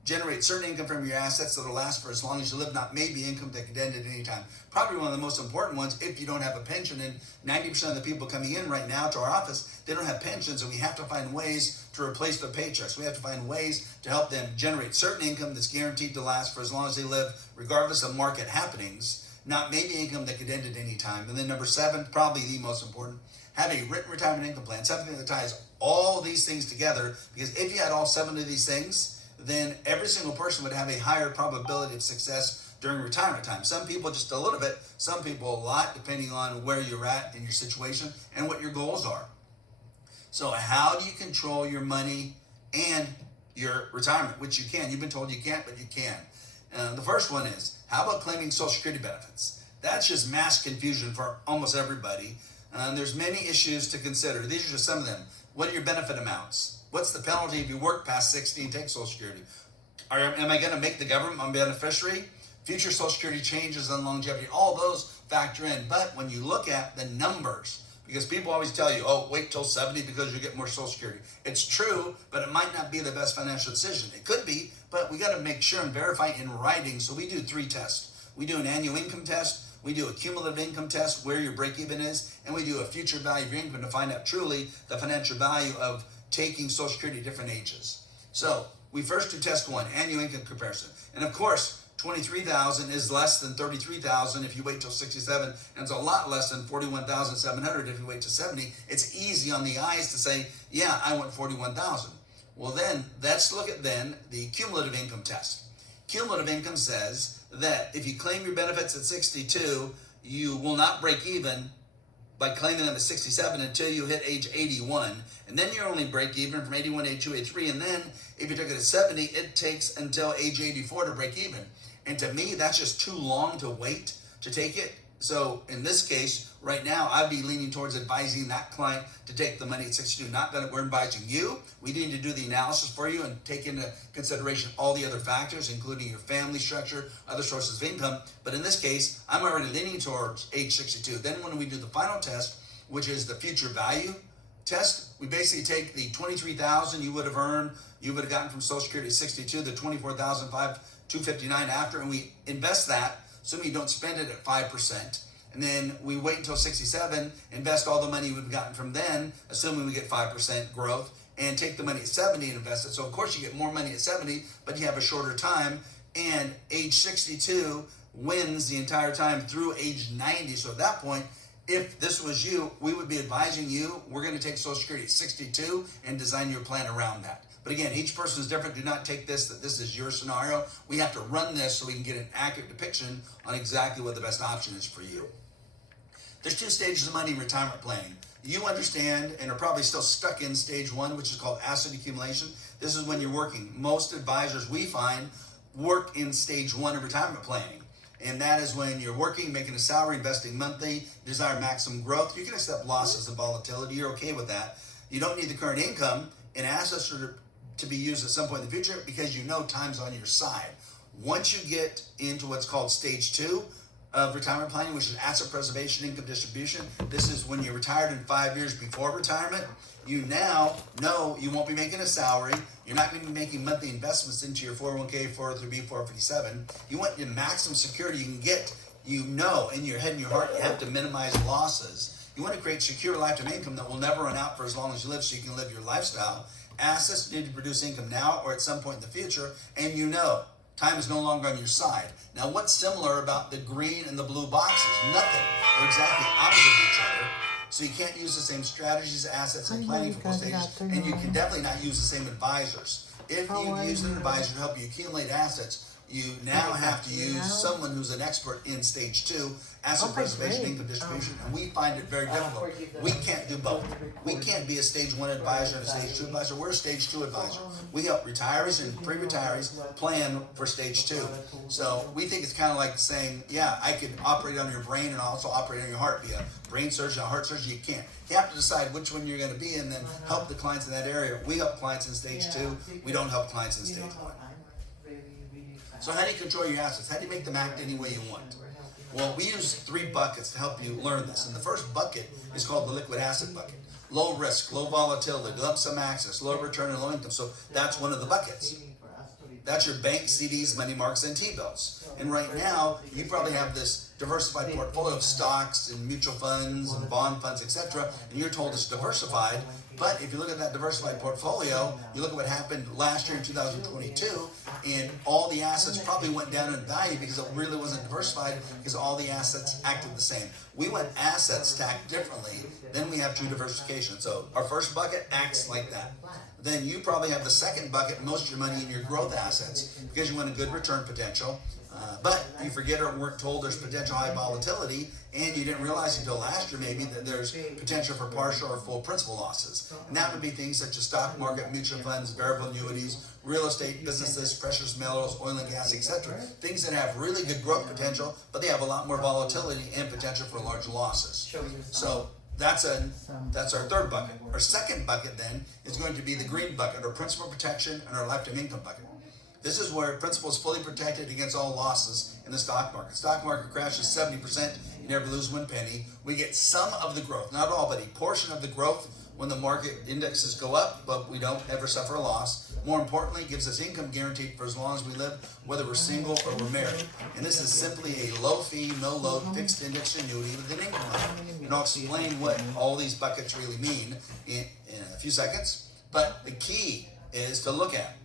Generate certain income from your assets that will last for as long as you live, not maybe income that could end at any time. Probably one of the most important ones if you don't have a pension, and 90% of the people coming in right now to our office, they don't have pensions, and we have to find ways to replace their paychecks. We have to find ways to help them generate certain income that's guaranteed to last for as long as they live, regardless of market happenings, not maybe income that could end at any time. And then number 7, probably the most important, have a written retirement income plan, something that ties all these things together, because if you had all 7 of these things, then every single person would have a higher probability of success during retirement time. Some people just a little bit, some people a lot, depending on where you're at in your situation and what your goals are. So how do you control your money and your retirement, which you can? You've been told you can't, but you can. The first one is, how about claiming Social Security benefits? That's just mass confusion for almost everybody. There's many issues to consider. These are just some of them. What are your benefit amounts? What's the penalty if you work past 60 and take Social Security? Am I going to make the government my beneficiary? Future Social Security changes and longevity, all those factor in. But when you look at the numbers, because people always tell you, oh, wait till 70 because you get more Social Security. It's true, but it might not be the best financial decision. It could be, but we got to make sure and verify in writing. So we do 3 tests. We do an annual income test. We do a cumulative income test where your break-even is, and we do a future value of your income to find out truly the financial value of taking Social Security at different ages. So we first do test 1, annual income comparison. And of course, $23,000 is less than $33,000 if you wait till 67, and it's a lot less than $41,700 if you wait till 70. It's easy on the eyes to say, yeah, I want $41,000. Well then, let's look at then the cumulative income test. Cumulative income says that if you claim your benefits at 62, you will not break even by claiming them at 67 until you hit age 81. And then you're only break even from 81, 82, 83. And then if you took it at 70, it takes until age 84 to break even. And to me, that's just too long to wait to take it. So in this case, right now, I'd be leaning towards advising that client to take the money at 62. Not that we're advising you. We need to do the analysis for you and take into consideration all the other factors, including your family structure, other sources of income. But in this case, I'm already leaning towards age 62. Then when we do the final test, which is the future value test, we basically take the $23,000 you would have earned, you would have gotten from Social Security at 62, the $24,259 after, and we invest that, assuming you don't spend it at 5%. And then we wait until 67, invest all the money we've gotten from then, assuming we get 5% growth, and take the money at 70 and invest it. So of course you get more money at 70, but you have a shorter time, and age 62 wins the entire time through age 90. So at that point, if this was you, we would be advising you, we're going to take Social Security at 62 and design your plan around that. But again, each person is different. Do not take this, that this is your scenario. We have to run this so we can get an accurate depiction on exactly what the best option is for you. There's 2 stages of money retirement planning. You understand and are probably still stuck in stage 1, which is called asset accumulation. This is when you're working. Most advisors we find work in stage 1 of retirement planning. And that is when you're working, making a salary, investing monthly, desire maximum growth. You can accept losses and volatility. You're okay with that. You don't need the current income, and assets are to be used at some point in the future because you know time's on your side. Once you get into what's called stage 2 of retirement planning, which is asset preservation, income distribution, this is when you're retired in 5 years before retirement. You now know you won't be making a salary. You're not going to be making monthly investments into your 401k, 403b, 457. You want your maximum security you can get. You know in your head and your heart you have to minimize losses. You want to create secure lifetime income that will never run out for as long as you live so you can live your lifestyle. Assets need to produce income now or at some point in the future, and you know time is no longer on your side. Now, what's similar about the green and the blue boxes? Nothing. They're exactly opposite of each other. So you can't use the same strategies, assets, and planning for both stages, and you can definitely not use the same advisors. If you use an advisor to help you accumulate assets, you now have to use someone who's an expert in stage 2, asset preservation, income distribution, and we find it very difficult. We can't do both. We can't be a stage 1 advisor and a stage 2 advisor. We're a stage 2 advisor. We help retirees and pre-retirees plan for stage 2. So we think it's kind of like saying, yeah, I could operate on your brain and also operate on your heart via brain surgery, heart surgery. You can't. You have to decide which one you're going to be and then help the clients in that area. We help clients in stage 2. We don't help clients in stage 1. So how do you control your assets? How do you make them act any way you want? Well, we use 3 buckets to help you learn this. And the first bucket is called the liquid asset bucket. Low risk, low volatility, lump sum access, low return, and low income. So that's one of the buckets. That's your bank, CDs, money markets, and T-bills. And right now, you probably have this diversified portfolio of stocks and mutual funds and bond funds, etc. And you're told it's diversified. But if you look at that diversified portfolio, you look at what happened last year in 2022, and all the assets probably went down in value because it really wasn't diversified because all the assets acted the same. We want assets to act differently, then we have true diversification. So our first bucket acts like that. Then you probably have the second bucket, most of your money in your growth assets because you want a good return potential. But you forget or weren't told there's potential high volatility, and you didn't realize until last year maybe that there's potential for partial or full principal losses. And that would be things such as stock market, mutual funds, variable annuities, real estate, businesses, precious metals, oil and gas, etc. Things that have really good growth potential, but they have a lot more volatility and potential for large losses. So that's our third bucket. Our second bucket then is going to be the green bucket, or principal protection, and our lifetime income bucket. This is where principal is fully protected against all losses in the stock market. Stock market crashes 70%, you never lose 1 penny. We get some of the growth, not all, but a portion of the growth when the market indexes go up, but we don't ever suffer a loss. More importantly, it gives us income guaranteed for as long as we live, whether we're single or we're married. And this is simply a low fee, no load, fixed index annuity with an income limit. And I'll explain what all these buckets really mean in a few seconds. But the key is to look at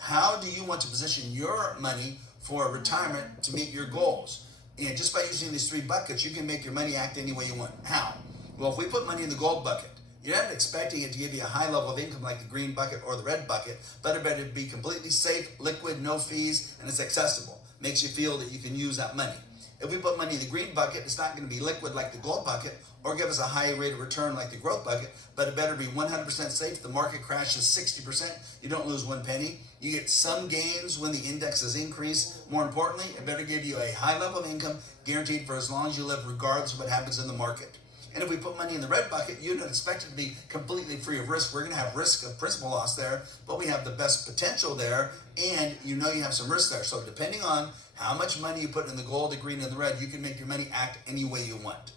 how do you want to position your money for retirement to meet your goals. And just by using these 3 buckets, you can make your money act any way you want. How? Well, if we put money in the gold bucket, you're not expecting it to give you a high level of income like the green bucket or the red bucket, but it better be completely safe, liquid, no fees, and it's accessible. Makes you feel that you can use that money. If we put money in the green bucket, it's not going to be liquid like the gold bucket or give us a high rate of return like the growth bucket, but it better be 100% safe. The market crashes 60%. You don't lose 1 penny. You get some gains when the indexes increase. More importantly, it better give you a high level of income guaranteed for as long as you live, regardless of what happens in the market. And if we put money in the red bucket, you don't expect it to be completely free of risk. We're going to have risk of principal loss there, but we have the best potential there, and you know you have some risk there. So depending on how much money you put in the gold, the green, and the red, you can make your money act any way you want.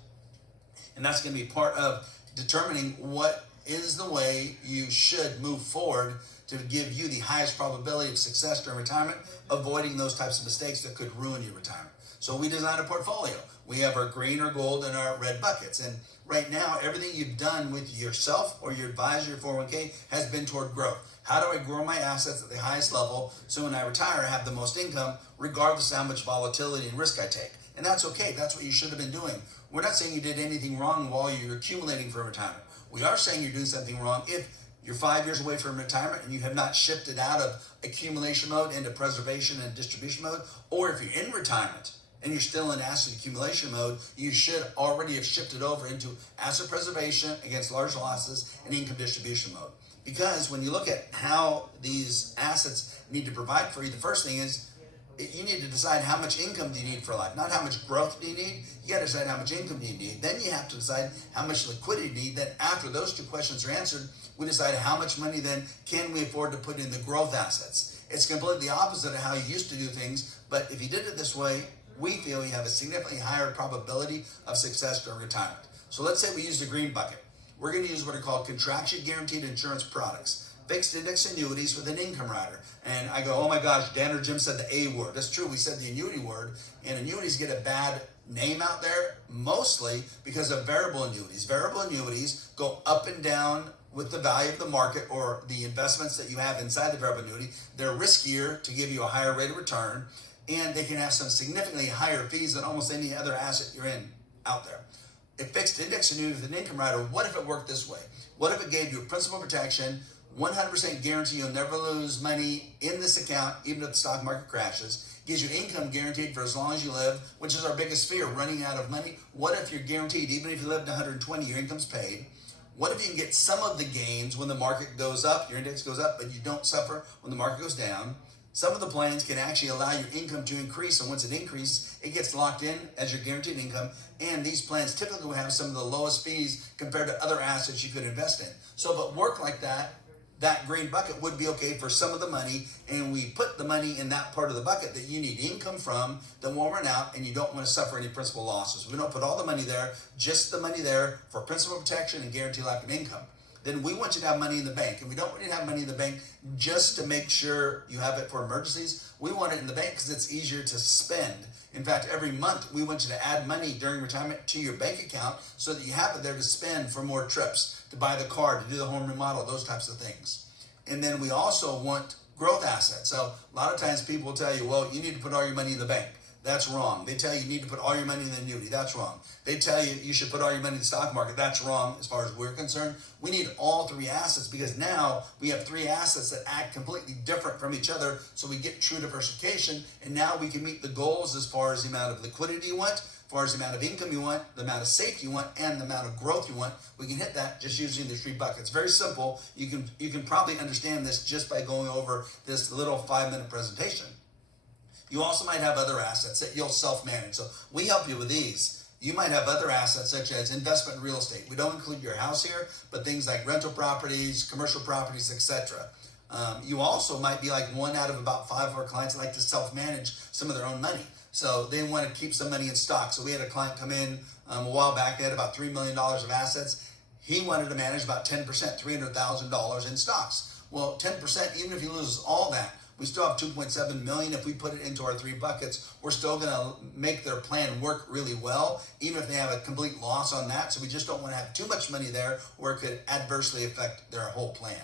And that's going to be part of determining what is the way you should move forward to give you the highest probability of success during retirement, avoiding those types of mistakes that could ruin your retirement. So we design a portfolio. We have our green or gold and our red buckets. And right now, everything you've done with yourself or your advisor, your 401k, has been toward growth. How do I grow my assets at the highest level so when I retire, I have the most income, regardless of how much volatility and risk I take? And that's okay. That's what you should have been doing. We're not saying you did anything wrong while you're accumulating for retirement. We are saying you're doing something wrong if you're 5 years away from retirement and you have not shifted out of accumulation mode into preservation and distribution mode, or if you're in retirement and you're still in asset accumulation mode, you should already have shifted over into asset preservation against large losses and income distribution mode. Because when you look at how these assets need to provide for you, the first thing is you need to decide how much income do you need for life, not how much growth do you need. You got to decide how much income do you need. Then you have to decide how much liquidity you need. Then after those two questions are answered, we decide how much money then can we afford to put in the growth assets. It's completely opposite of how you used to do things, but if you did it this way, we feel you have a significantly higher probability of success during retirement. So let's say we use the green bucket. We're going to use what are called contraction guaranteed insurance products, fixed index annuities with an income rider. And I go, oh my gosh, Dan or Jim said the A word. That's true, we said the annuity word, and annuities get a bad name out there, mostly because of variable annuities. Variable annuities go up and down with the value of the market or the investments that you have inside the variable annuity. They're riskier to give you a higher rate of return, and they can have some significantly higher fees than almost any other asset you're in out there. A fixed index annuity with an income rider, what if it worked this way? What if it gave you principal protection, 100% guarantee you'll never lose money in this account, even if the stock market crashes, gives you income guaranteed for as long as you live, which is our biggest fear, running out of money. What if you're guaranteed, even if you lived to 120, your income's paid? What if you can get some of the gains when the market goes up, your index goes up, but you don't suffer when the market goes down? Some of the plans can actually allow your income to increase, and once it increases, it gets locked in as your guaranteed income, and these plans typically will have some of the lowest fees compared to other assets you could invest in. So if it worked like that, that green bucket would be okay for some of the money, and we put the money in that part of the bucket that you need income from that won't run out, and you don't want to suffer any principal losses. We don't put all the money there, just the money there for principal protection and guaranteed life and income. Then we want you to have money in the bank, and we don't want you to have money in the bank just to make sure you have it for emergencies. We want it in the bank because it's easier to spend. In fact, every month we want you to add money during retirement to your bank account so that you have it there to spend for more trips, to buy the car, to do the home remodel, those types of things. And then we also want growth assets. So a lot of times people will tell you, well, you need to put all your money in the bank. That's wrong. They tell you need to put all your money in the annuity. That's wrong. They tell you you should put all your money in the stock market. That's wrong as far as we're concerned. We need all three assets because now we have three assets that act completely different from each other, so we get true diversification, and now we can meet the goals as far as the amount of liquidity you want, as far as the amount of income you want, the amount of safety you want, and the amount of growth you want. We can hit that just using the three buckets. Very simple. You can probably understand this just by going over this little 5-minute presentation. You also might have other assets that you'll self-manage. So we help you with these. You might have other assets such as investment in real estate. We don't include your house here, but things like rental properties, commercial properties, etc. You also might be like one out of about 5 of our clients that like to self-manage some of their own money. So they want to keep some money in stock. So we had a client come in a while back. They had about $3 million of assets. He wanted to manage about 10%, $300,000 in stocks. Well, 10%, even if he loses all that, we still have 2.7 million. If we put it into our three buckets, we're still going to make their plan work really well, even if they have a complete loss on that. So we just don't want to have too much money there where it could adversely affect their whole plan.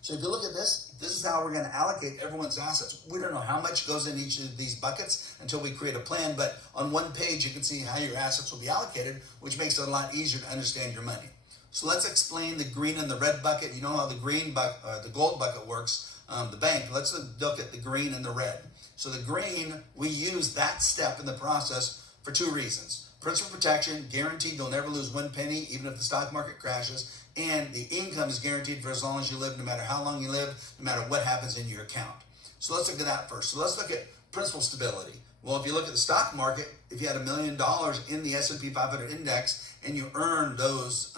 So if you look at this, this is how we're going to allocate everyone's assets. We don't know how much goes in each of these buckets until we create a plan, but on one page you can see how your assets will be allocated, which makes it a lot easier to understand your money. So let's explain the green and the red bucket. You know how the the gold bucket works. The bank, let's look at the green and the red. So the green, we use that step in the process for 2 reasons. Principal protection, guaranteed you'll never lose 1 penny, even if the stock market crashes, and the income is guaranteed for as long as you live, no matter how long you live, no matter what happens in your account. So let's look at that first. So let's look at principal stability. Well, if you look at the stock market, if you had $1 million in the S&P 500 index and you earned those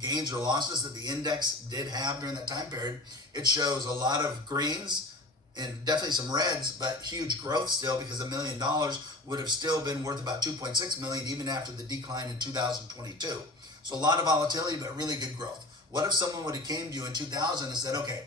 gains or losses that the index did have during that time period, it shows a lot of greens and definitely some reds, but huge growth still, because $1 million would have still been worth about 2.6 million even after the decline in 2022. So a lot of volatility, but really good growth. What if someone would have came to you in 2000 and said, okay,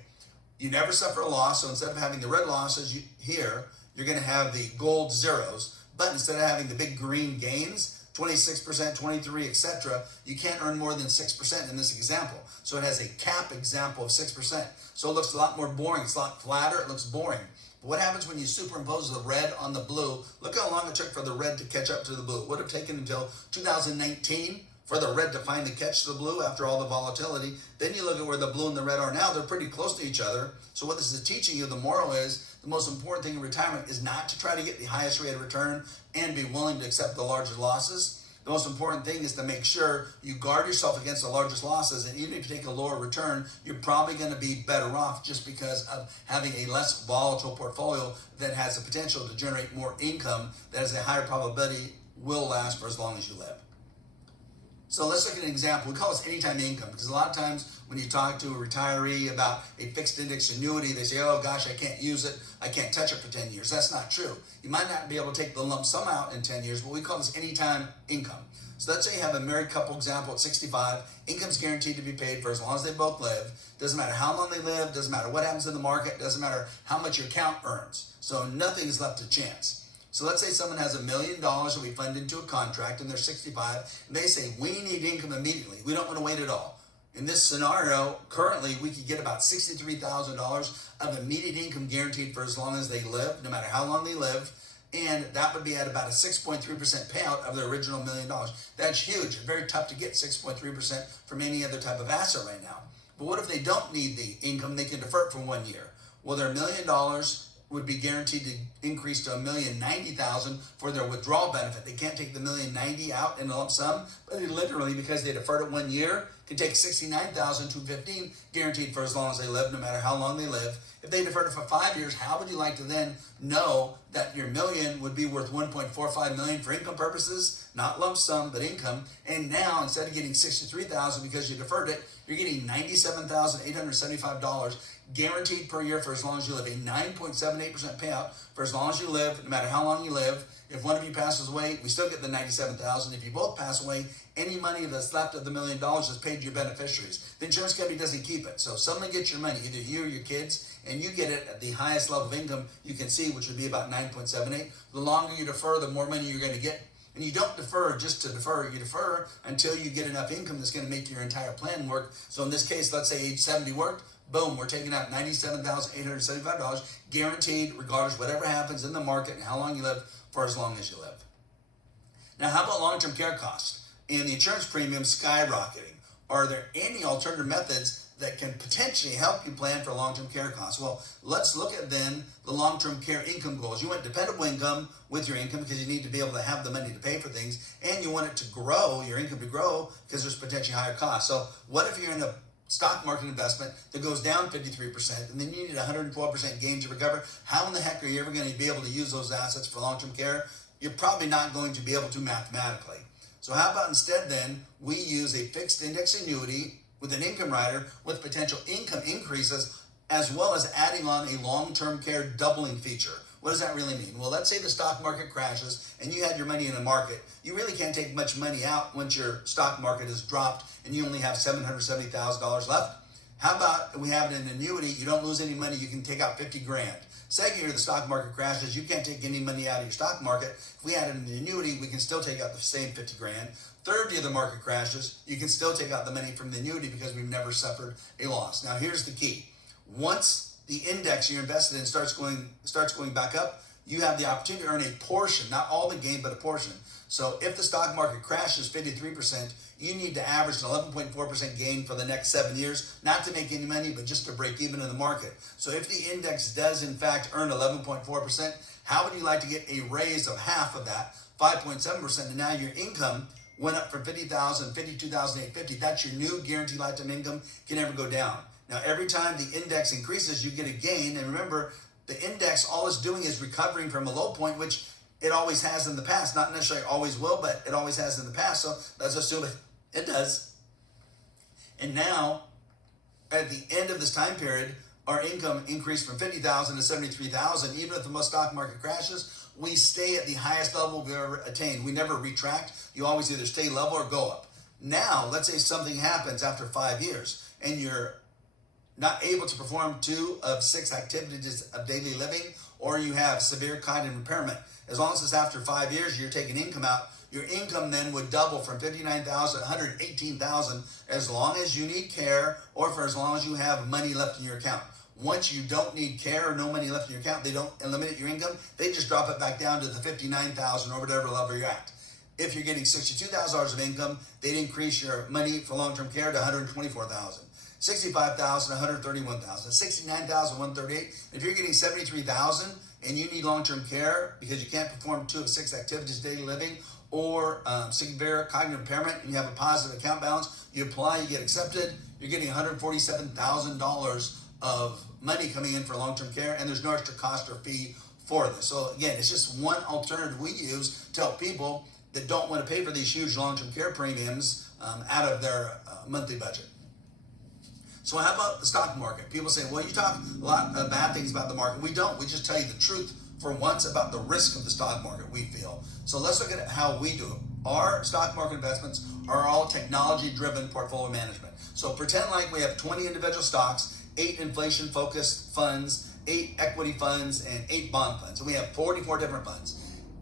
you never suffer a loss, so instead of having the red losses here, you're going to have the gold zeros, but instead of having the big green gains, 26%, 23, etc., you can't earn more than 6% in this example. So it has a cap example of 6%. So it looks a lot more boring. It's a lot flatter. It looks boring. But what happens when you superimpose the red on the blue? Look how long it took for the red to catch up to the blue. It would have taken until 2019 for the red to finally catch the blue after all the volatility. Then you look at where the blue and the red are now. They're pretty close to each other. So what this is teaching you, the moral is, the most important thing in retirement is not to try to get the highest rate of return and be willing to accept the largest losses. The most important thing is to make sure you guard yourself against the largest losses, and even if you take a lower return, you're probably going to be better off just because of having a less volatile portfolio that has the potential to generate more income that has a higher probability will last for as long as you live. So let's look at an example. We call this anytime income because a lot of times when you talk to a retiree about a fixed index annuity, they say, oh gosh, I can't use it. I can't touch it for 10 years. That's not true. You might not be able to take the lump sum out in 10 years, but we call this anytime income. So let's say you have a married couple example at 65. Income's guaranteed to be paid for as long as they both live. Doesn't matter how long they live. Doesn't matter what happens in the market. Doesn't matter how much your account earns. So nothing is left to chance. So let's say someone has $1 million that we fund into a contract and they're 65 and they say, we need income immediately. We don't want to wait at all. In this scenario, currently we could get about $63,000 of immediate income guaranteed for as long as they live, no matter how long they live. And that would be at about a 6.3% payout of their original $1 million. That's huge. Very tough to get 6.3% from any other type of asset right now. But what if they don't need the income? They can defer it for 1 year. Well, their $1 million would be guaranteed to increase to $1,090,000 for their withdrawal benefit. They can't take the $1,090,000 out in a lump sum, but they literally, because they deferred it 1 year, can take $69,215 guaranteed for as long as they live, no matter how long they live. If they deferred it for 5 years, how would you like to then know that your million would be worth $1.45 million for income purposes, not lump sum, but income? And now, instead of getting $63,000 because you deferred it, you're getting $97,875 guaranteed per year for as long as you live, a 9.78% payout for as long as you live, no matter how long you live. If one of you passes away, we still get the $97,000. If you both pass away, any money that's left of the $1 million is paid to your beneficiaries. The insurance company doesn't keep it. So someone gets your money, either you or your kids, and you get it at the highest level of income you can see, which would be about 9.78. The longer you defer, the more money you're going to get. And you don't defer just to defer. You defer until you get enough income that's going to make your entire plan work. So in this case, let's say age 70 worked. Boom, we're taking out $97,875 guaranteed, regardless whatever happens in the market and how long you live, for as long as you live. Now, how about long-term care costs and the insurance premium skyrocketing? Are there any alternative methods that can potentially help you plan for long-term care costs? Well, let's look at then the long-term care income goals. You want dependable income with your income because you need to be able to have the money to pay for things, and you want it to grow, your income to grow, because there's potentially higher costs. So what if you're in a stock market investment that goes down 53% and then you need 112% gain to recover? How in the heck are you ever going to be able to use those assets for long-term care? You're probably not going to be able to mathematically. So how about instead then we use a fixed index annuity with an income rider with potential income increases, as well as adding on a long-term care doubling feature. What does that really mean? Well, let's say the stock market crashes and you had your money in the market. You really can't take much money out once your stock market has dropped and you only have $770,000 left. How about we have it in an annuity? You don't lose any money. You can take out 50 grand. Second year, the stock market crashes. You can't take any money out of your stock market. If we had it in the annuity, we can still take out the same 50 grand. Third year, the market crashes. You can still take out the money from the annuity because we've never suffered a loss. Now, here's the key. Once the index you're invested in starts going back up, you have the opportunity to earn a portion, not all the gain, but a portion. So if the stock market crashes 53%, you need to average an 11.4% gain for the next 7 years, not to make any money, but just to break even in the market. So if the index does in fact earn 11.4%, how would you like to get a raise of half of that, 5.7%, and now your income went up from $50,000, $52,850. That's your new guaranteed lifetime income, can never go down. Now, every time the index increases, you get a gain. And remember, the index, all it's doing is recovering from a low point, which it always has in the past. Not necessarily always will, but it always has in the past. So let's assume it does. And now, at the end of this time period, our income increased from $50,000 to $73,000. Even if the stock market crashes, we stay at the highest level we've ever attained. We never retract. You always either stay level or go up. Now, let's say something happens after 5 years and you're not able to perform 2 of 6 activities of daily living, or you have severe cognitive impairment. As long as it's after 5 years, you're taking income out, Your income then would double from 59,000 to 118,000 as long as you need care or for as long as you have money left in your account. Once you don't need care or no money left in your account, they don't eliminate your income. They just drop it back down to the 59,000 or whatever level you're at. If you're getting $62,000 of income, they'd increase your money for long-term care to 124,000. 65,000, 131,000, 69,000, 138. If you're getting 73,000 and you need long-term care because you can't perform 2 of 6 activities of daily living or severe cognitive impairment and you have a positive account balance, you apply, you get accepted, you're getting $147,000 of money coming in for long-term care, and there's no extra cost or fee for this. So again, it's just one alternative we use to help people that don't want to pay for these huge long-term care premiums out of their monthly budget. So how about the stock market? People say, well, you talk a lot of bad things about the market. We don't. We just tell you the truth for once about the risk of the stock market, we feel. So let's look at how we do it. Our stock market investments are all technology-driven portfolio management. So pretend like we have 20 individual stocks, 8 inflation-focused funds, 8 equity funds, and 8 bond funds. And we have 44 different funds.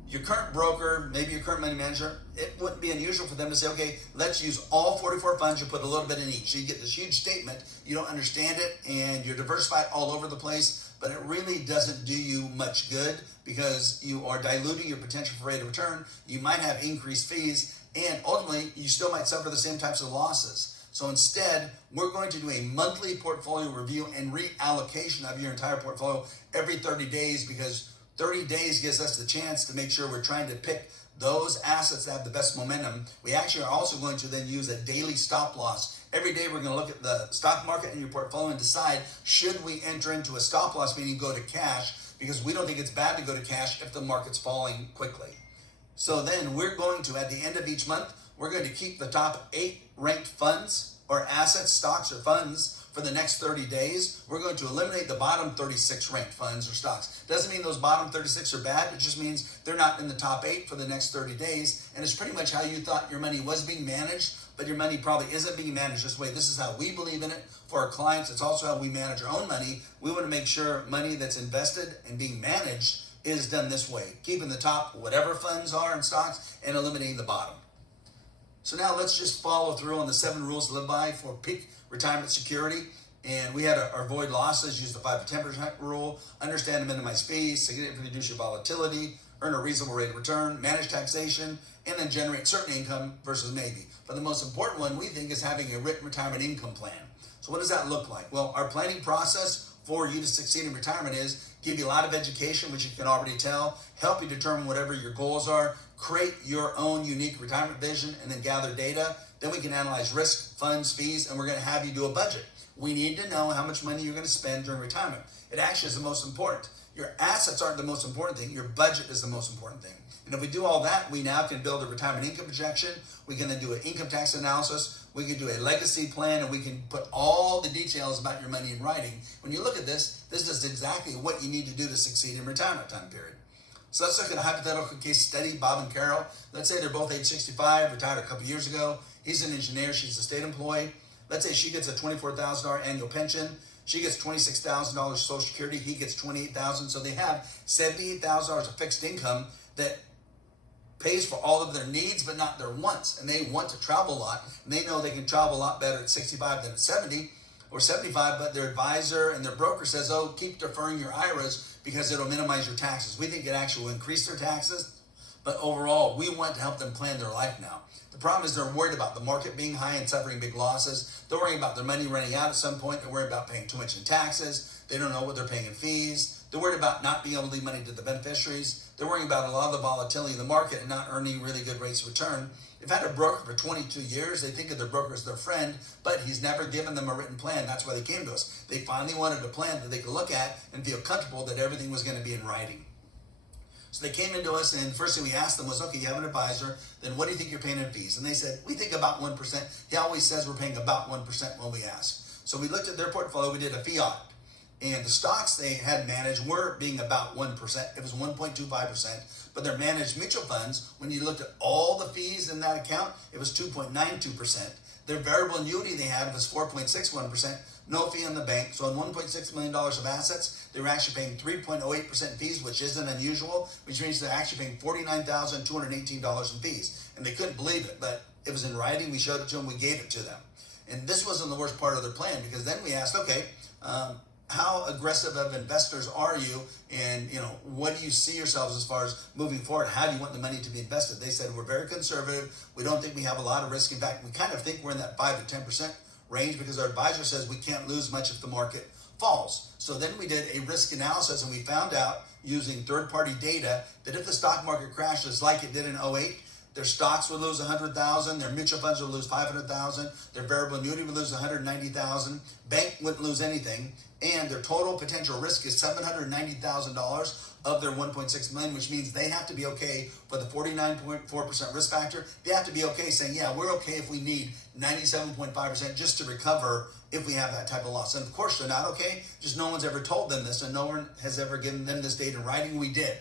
Your current broker, maybe your current money manager, it wouldn't be unusual for them to say, okay, let's use all 44 funds, you put a little bit in each. So you get this huge statement, you don't understand it, and you're diversified all over the place, but it really doesn't do you much good because you are diluting your potential for rate of return. You might have increased fees, and ultimately, you still might suffer the same types of losses. So instead, we're going to do a monthly portfolio review and reallocation of your entire portfolio every 30 days because 30 days gives us the chance to make sure we're trying to pick those assets that have the best momentum. We actually are also going to then use a daily stop loss. Every day we're going to look at the stock market in your portfolio and decide, should we enter into a stop loss, meaning go to cash, because we don't think it's bad to go to cash if the market's falling quickly. So then we're going to, at the end of each month, we're going to keep the top 8 ranked funds or assets, stocks or funds for the next 30 days. We're going to eliminate the bottom 36 ranked funds or stocks. Doesn't mean those bottom 36 are bad. It just means they're not in the top 8 for the next 30 days. And it's pretty much how you thought your money was being managed, but your money probably isn't being managed this way. This is how we believe in it for our clients. It's also how we manage our own money. We want to make sure money that's invested and being managed is done this way, keeping the top whatever funds are and stocks and eliminating the bottom. So now let's just follow through on the 7 rules to live by for peak retirement security. And we had our avoid losses, use the 5 to 10% rule, understand and minimize fees, significantly reduce your volatility, earn a reasonable rate of return, manage taxation, and then generate certain income versus maybe. But the most important one we think is having a written retirement income plan. So what does that look like? Well, our planning process for you to succeed in retirement is give you a lot of education, which you can already tell, help you determine whatever your goals are, create your own unique retirement vision, and then gather data. Then we can analyze risk, funds, fees, and we're going to have you do a budget. We need to know how much money you're going to spend during retirement. It actually is the most important. Your assets aren't the most important thing. Your budget is the most important thing. And if we do all that, we now can build a retirement income projection. We can then do an income tax analysis. We can do a legacy plan, and we can put all the details about your money in writing. When you look at this, this is exactly what you need to do to succeed in retirement time period. So let's look at a hypothetical case study, Bob and Carol. Let's say they're both age 65, retired a couple years ago. He's an engineer, she's a state employee. Let's say she gets a $24,000 annual pension. She gets $26,000 Social Security. He gets $28,000. So they have $78,000 of fixed income that pays for all of their needs, but not their wants. And they want to travel a lot. And they know they can travel a lot better at 65 than at 70 or 75, but their advisor and their broker says, oh, keep deferring your IRAs because it'll minimize your taxes. We think it actually will increase their taxes, but overall, we want to help them plan their life now. The problem is they're worried about the market being high and suffering big losses. They're worrying about their money running out at some point. They're worried about paying too much in taxes. They don't know what they're paying in fees. They're worried about not being able to leave money to the beneficiaries. They're worrying about a lot of the volatility in the market and not earning really good rates of return. They've had a broker for 22 years. They think of their broker as their friend, but he's never given them a written plan. That's why they came to us. They finally wanted a plan that they could look at and feel comfortable that everything was going to be in writing. So they came into us, and the first thing we asked them was, okay, you have an advisor, then what do you think you're paying in fees? And they said, we think about 1%. He always says we're paying about 1% when we ask. So we looked at their portfolio, we did a fee audit. And the stocks they had managed were being about 1%. It was 1.25%. But their managed mutual funds, when you looked at all the fees in that account, it was 2.92%. Their variable annuity they had was 4.61%. no fee on the bank. So on $1.6 million of assets, they were actually paying 3.08% fees, which isn't unusual, which means they're actually paying $49,218 in fees. And they couldn't believe it, but it was in writing. We showed it to them. We gave it to them. And this wasn't the worst part of their plan, because then we asked, okay, how aggressive of investors are you? And what do you see yourselves as far as moving forward? How do you want the money to be invested? They said, we're very conservative. We don't think we have a lot of risk. In fact, we kind of think we're in that 5 to 10% range, because our advisor says we can't lose much if the market falls. So then we did a risk analysis, and we found out using third-party data that if the stock market crashes like it did in '08, their stocks would lose 100,000, their mutual funds would lose 500,000, their variable annuity would lose 190,000, bank wouldn't lose anything, and their total potential risk is $790,000 of their 1.6 million, which means they have to be okay for the 49.4% risk factor. They have to be okay saying, yeah, we're okay if we need 97.5% just to recover if we have that type of loss. And of course, they're not okay, just no one's ever told them this, and no one has ever given them this data in writing. We did.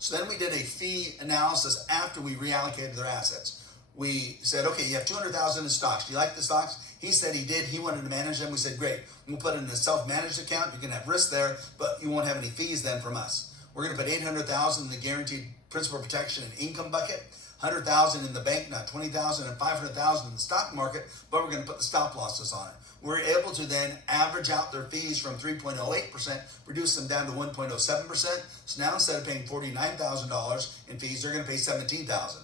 So then we did a fee analysis after we reallocated their assets. We said, okay, you have 200,000 in stocks. Do you like the stocks? He said he did. He wanted to manage them. We said, great. We'll put it in a self-managed account. You can have risk there, but you won't have any fees then from us. We're going to put 800,000 in the guaranteed principal protection and income bucket, 100,000 in the bank, not 20,000, and 500,000 in the stock market, but we're going to put the stop losses on it. We're able to then average out their fees from 3.08%, reduce them down to 1.07%. So now instead of paying $49,000 in fees, they're going to pay $17,000.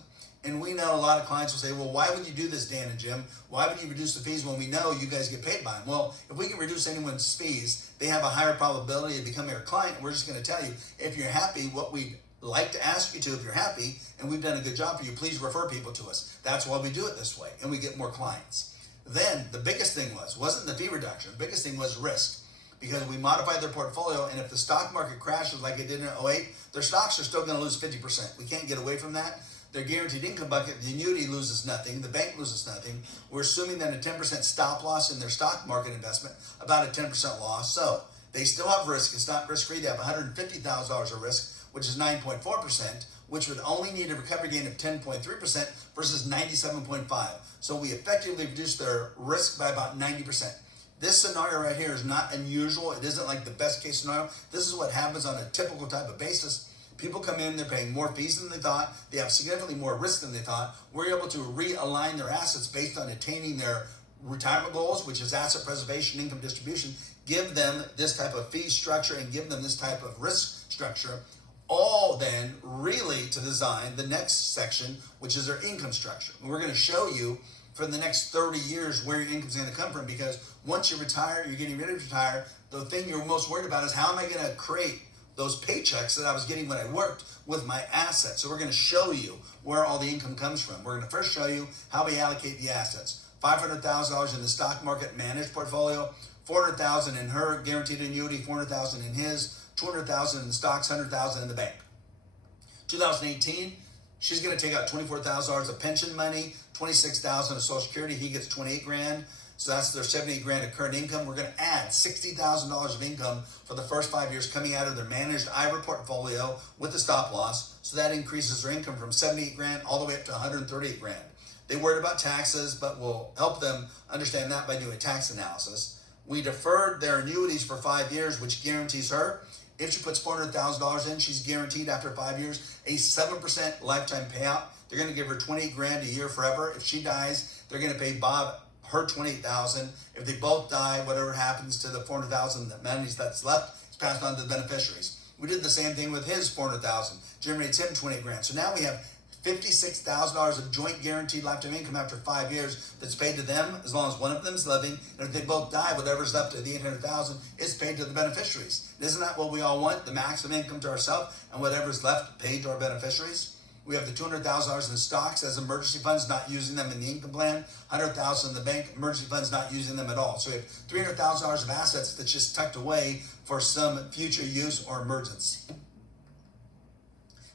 And we know a lot of clients will say, well, why would you do this, Dan and Jim? Why would you reduce the fees when we know you guys get paid by them? Well, if we can reduce anyone's fees, they have a higher probability of becoming our client. We're just going to tell you, if you're happy, what we'd like to ask you to, if you're happy, and we've done a good job for you, please refer people to us. That's why we do it this way, and we get more clients. Then the biggest thing wasn't the fee reduction. The biggest thing was risk, because we modified their portfolio, and if the stock market crashes like it did in '08, their stocks are still going to lose 50%. We can't get away from that. Their guaranteed income bucket, the annuity loses nothing, the bank loses nothing. We're assuming that a 10% stop loss in their stock market investment, about a 10% loss. So they still have risk. It's not risk-free. They have $150,000 of risk, which is 9.4%, which would only need a recovery gain of 10.3% versus 97.5%. So we effectively reduced their risk by about 90%. This scenario right here is not unusual. It isn't like the best case scenario. This is what happens on a typical type of basis. People come in, they're paying more fees than they thought. They have significantly more risk than they thought. We're able to realign their assets based on attaining their retirement goals, which is asset preservation, income distribution, give them this type of fee structure and give them this type of risk structure, all then really to design the next section, which is their income structure. And we're going to show you for the next 30 years where your income is going to come from, because once you retire, you're getting ready to retire, the thing you're most worried about is how am I going to create those paychecks that I was getting when I worked with my assets. So we're going to show you where all the income comes from. We're going to first show you how we allocate the assets. $500,000 in the stock market managed portfolio, $400,000 in her guaranteed annuity, $400,000 in his, $200,000 in the stocks, $100,000 in the bank. 2018, she's going to take out $24,000 of pension money, $26,000 of Social Security. He gets $28,000. So that's their $78,000 of current income. We're going to add $60,000 of income for the first 5 years coming out of their managed IRA portfolio with the stop loss. So that increases their income from $78,000 all the way up to $138,000. They worried about taxes, but we'll help them understand that by doing a tax analysis. We deferred their annuities for 5 years, which guarantees her, if she puts $400,000 in, she's guaranteed after 5 years a 7% lifetime payout. They're going to give her $28,000 a year forever. If she dies, they're going to pay Bob her $28,000. If they both die, whatever happens to the $400,000 that money that's left is passed on to the beneficiaries. We did the same thing with his $400,000, generates him $28,000. So now we have $56,000 of joint guaranteed lifetime income after 5 years that's paid to them as long as one of them is living. And if they both die, whatever's left of the $800,000 is paid to the beneficiaries. Isn't that what we all want? The maximum income to ourselves and whatever's left paid to our beneficiaries. We have the $200,000 in stocks as emergency funds, not using them in the income plan. $100,000 in the bank, emergency funds, not using them at all. So we have $300,000 of assets that's just tucked away for some future use or emergency.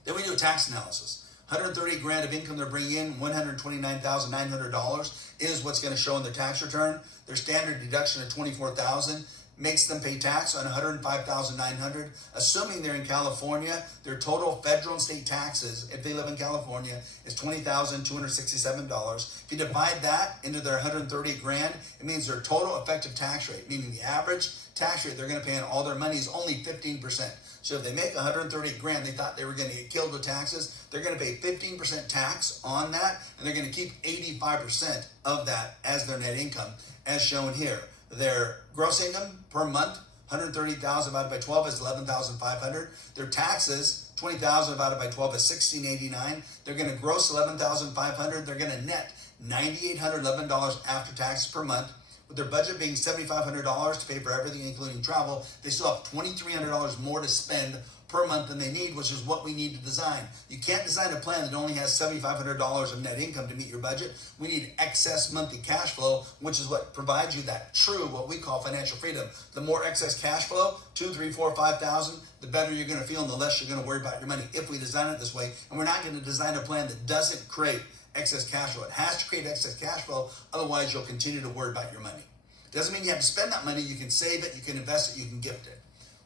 Then we do a tax analysis. $130,000 of income they're bringing in, $129,900 is what's going to show in their tax return. Their standard deduction of $24,000 makes them pay tax on $105,900. Assuming they're in California, their total federal and state taxes, if they live in California, is $20,267. If you divide that into their 130 grand, it means their total effective tax rate, meaning the average tax rate they're going to pay on all their money is only 15%. So if they make 130 grand, they thought they were going to get killed with taxes, they're going to pay 15% tax on that, and they're going to keep 85% of that as their net income, as shown here. Their gross income per month, 130,000 divided by 12 is 11,500. Their taxes, 20,000 divided by 12 is 1,689. They're going to gross 11,500. They're going to net $9,811 after taxes per month. With their budget being $7,500 to pay for everything, including travel, they still have $2,300 more to spend per month than they need, which is what we need to design. You can't design a plan that only has $7,500 of net income to meet your budget. We need excess monthly cash flow, which is what provides you that true, what we call financial freedom. The more excess cash flow, 2, 3, 4, 5,000, the better you're going to feel and the less you're going to worry about your money if we design it this way. And we're not going to design a plan that doesn't create excess cash flow. It has to create excess cash flow, otherwise you'll continue to worry about your money. Doesn't mean you have to spend that money. You can save it, you can invest it, you can gift it.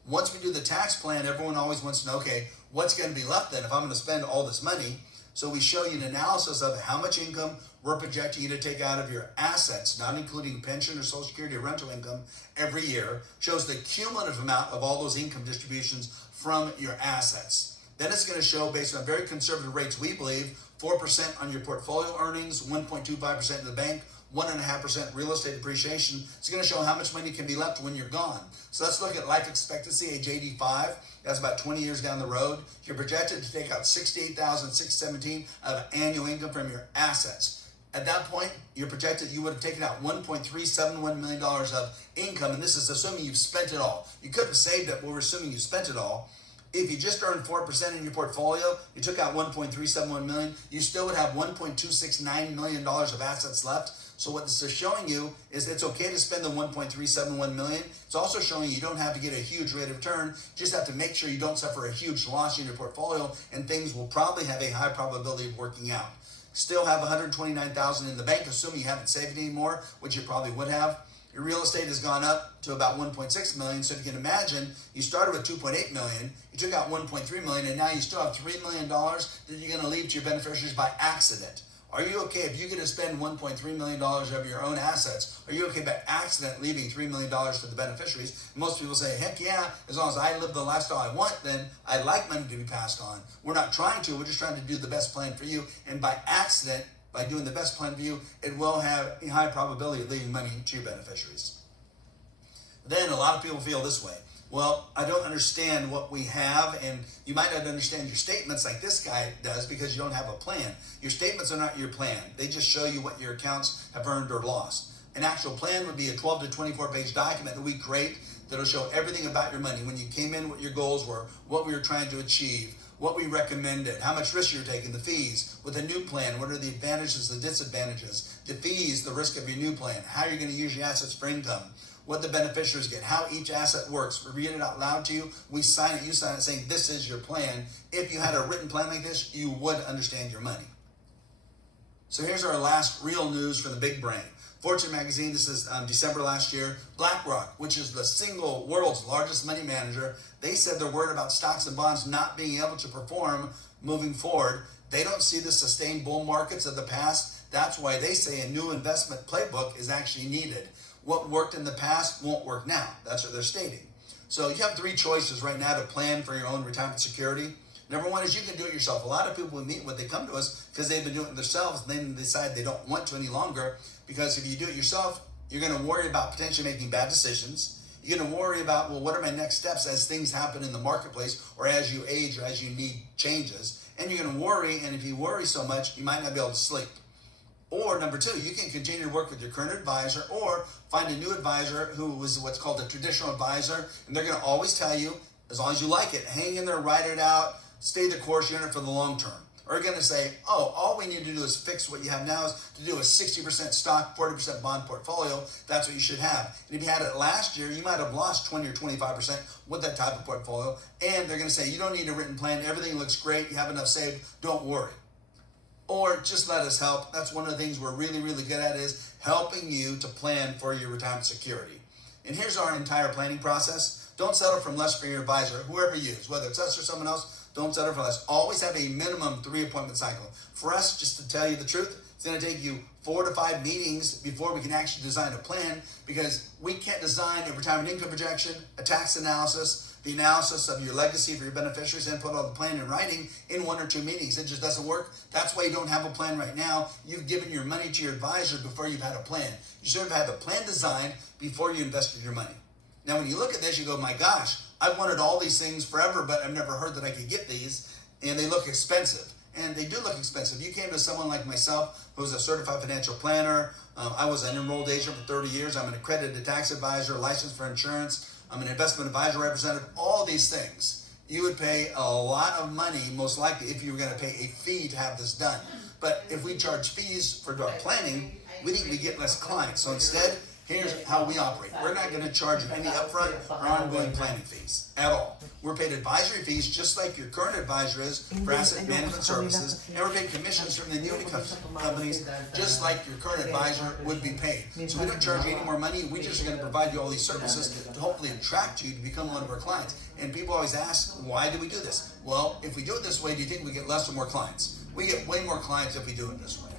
Once we do the tax plan, everyone always wants to know, okay, what's going to be left then if I'm going to spend all this money? So we show you an analysis of how much income we're projecting you to take out of your assets, not including pension or Social Security or rental income, every year. Shows the cumulative amount of all those income distributions from your assets. Then it's going to show, based on very conservative rates, we believe, 4% on your portfolio earnings, 1.25% in the bank, 1.5% real estate depreciation. It's going to show how much money can be left when you're gone. So let's look at life expectancy, age 85. That's about 20 years down the road. You're projected to take out $68,617 of annual income from your assets. At that point, you're projected you would have taken out $1.371 million of income, and this is assuming you've spent it all. You could have saved it, but we're assuming you spent it all. If you just earned 4% in your portfolio, you took out $1.371 million, you still would have $1.269 million of assets left. So what this is showing you is it's okay to spend the $1.371 million. It's also showing you don't have to get a huge rate of return. You just have to make sure you don't suffer a huge loss in your portfolio, and things will probably have a high probability of working out. Still have $129,000 in the bank, assuming you haven't saved anymore, which you probably would have. Your real estate has gone up to about 1.6 million. So if you can imagine, you started with 2.8 million, you took out 1.3 million, and now you still have $3 million that you're going to leave to your beneficiaries by accident. Are you okay if you get to spend $1.3 million of your own assets? Are you okay by accident leaving $3 million to the beneficiaries? Most people say, heck yeah, as long as I live the lifestyle I want, then I'd like money to be passed on. We're not trying to, we're just trying to do the best plan for you. And by accident, by doing the best plan for you, it will have a high probability of leaving money to your beneficiaries. Then a lot of people feel this way. Well, I don't understand what we have, and you might not understand your statements like this guy does because you don't have a plan. Your statements are not your plan. They just show you what your accounts have earned or lost. An actual plan would be a 12 to 24 page document that we create that'll show everything about your money. When you came in, what your goals were, what we were trying to achieve, what we recommended, how much risk you're taking, the fees. With a new plan, what are the advantages, the disadvantages, the fees, the risk of your new plan, how you're going to use your assets for income, what the beneficiaries get, how each asset works. We read it out loud to you. We sign it, you sign it saying this is your plan. If you had a written plan like this, you would understand your money. So here's our last real news from the big brain. Fortune magazine, this is December last year. BlackRock, which is the single world's largest money manager, they said they're worried about stocks and bonds not being able to perform moving forward. They don't see the sustained bull markets of the past. That's why they say a new investment playbook is actually needed. What worked in the past won't work now. That's what they're stating. So you have three choices right now to plan for your own retirement security. Number one is you can do it yourself. A lot of people we meet with, they come to us because they've been doing it themselves, and then they decide they don't want to any longer, because if you do it yourself, you're going to worry about potentially making bad decisions. You're going to worry about, well, what are my next steps as things happen in the marketplace, or as you age, or as you need changes. And you're going to worry, and if you worry so much, you might not be able to sleep. Or number two, you can continue to work with your current advisor, or find a new advisor who is what's called a traditional advisor, and they're going to always tell you, as long as you like it, hang in there, ride it out, stay the course, you're in it for the long term. Or you're going to say, oh, all we need to do is fix what you have now, is to do a 60% stock, 40% bond portfolio. That's what you should have. And if you had it last year, you might have lost 20 or 25% with that type of portfolio. And they're going to say, you don't need a written plan. Everything looks great. You have enough saved. Don't worry. Or just let us help. That's one of the things we're really, really good at, is helping you to plan for your retirement security. And here's our entire planning process. Don't settle for less for your advisor, whoever you use, whether it's us or someone else. Don't settle for less. Always have a minimum 3 appointment cycle. For us, just to tell you the truth, it's going to take you 4 to 5 meetings before we can actually design a plan, because we can't design a retirement income projection, a tax analysis, the analysis of your legacy for your beneficiaries, and put all the plan in writing in 1 or 2 meetings. It just doesn't work. That's why you don't have a plan right now. You've given your money to your advisor before you've had a plan. You should have had the plan designed before you invested your money. Now, when you look at this, you go, my gosh, I've wanted all these things forever, but I've never heard that I could get these, and they look expensive. And they do look expensive. You came to someone like myself, who's a certified financial planner. I was an enrolled agent for 30 years. I'm an accredited tax advisor, licensed for insurance. I'm an investment advisor representative. All these things. You would pay a lot of money, most likely, if you were going to pay a fee to have this done. But if we charge fees for our planning, we think we get less clients. So instead, here's how we operate. We're not going to charge you any upfront or ongoing planning fees at all. We're paid advisory fees just like your current advisor is for asset management services, and we're paid commissions from the annuity companies just like your current advisor would be paid. So we don't charge you any more money. We just are going to provide you all these services to hopefully attract you to become one of our clients. And people always ask, why do we do this? Well, if we do it this way, do you think we get less or more clients? We get way more clients if we do it this way.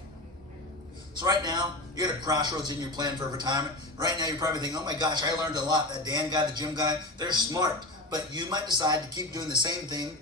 So right now, you're at a crossroads in your plan for retirement. Right now, you're probably thinking, oh my gosh, I learned a lot. That Dan guy, the Jim guy, they're smart. But you might decide to keep doing the same thing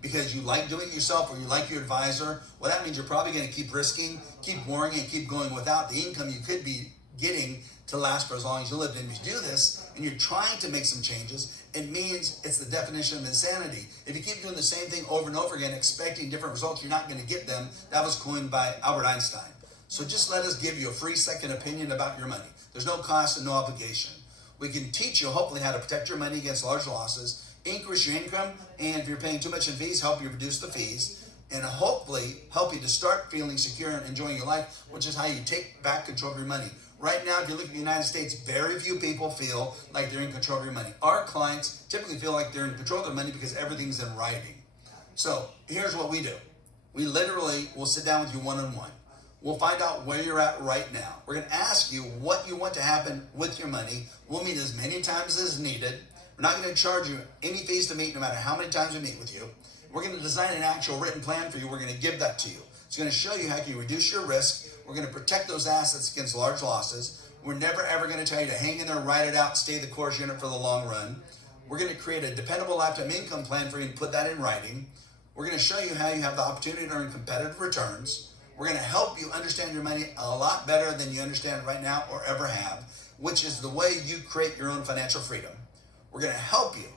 because you like doing it yourself or you like your advisor. Well, that means you're probably going to keep risking, keep worrying, and keep going without the income you could be getting to last for as long as you lived. And if you do this and you're trying to make some changes, it means it's the definition of insanity. If you keep doing the same thing over and over again, expecting different results, you're not going to get them. That was coined by Albert Einstein. So just let us give you a free second opinion about your money. There's no cost and no obligation. We can teach you, hopefully, how to protect your money against large losses, increase your income, and if you're paying too much in fees, help you reduce the fees, and hopefully help you to start feeling secure and enjoying your life, which is how you take back control of your money. Right now, if you look at the United States, very few people feel like they're in control of your money. Our clients typically feel like they're in control of their money because everything's in writing. So here's what we do. We literally will sit down with you one-on-one. We'll find out where you're at right now. We're going to ask you what you want to happen with your money. We'll meet as many times as needed. We're not going to charge you any fees to meet, no matter how many times we meet with you. We're going to design an actual written plan for you. We're going to give that to you. It's going to show you how you can reduce your risk. We're going to protect those assets against large losses. We're never ever going to tell you to hang in there, ride it out, stay the course unit for the long run. We're going to create a dependable lifetime income plan for you and put that in writing. We're going to show you how you have the opportunity to earn competitive returns. We're going to help you understand your money a lot better than you understand it right now or ever have, which is the way you create your own financial freedom. We're going to help you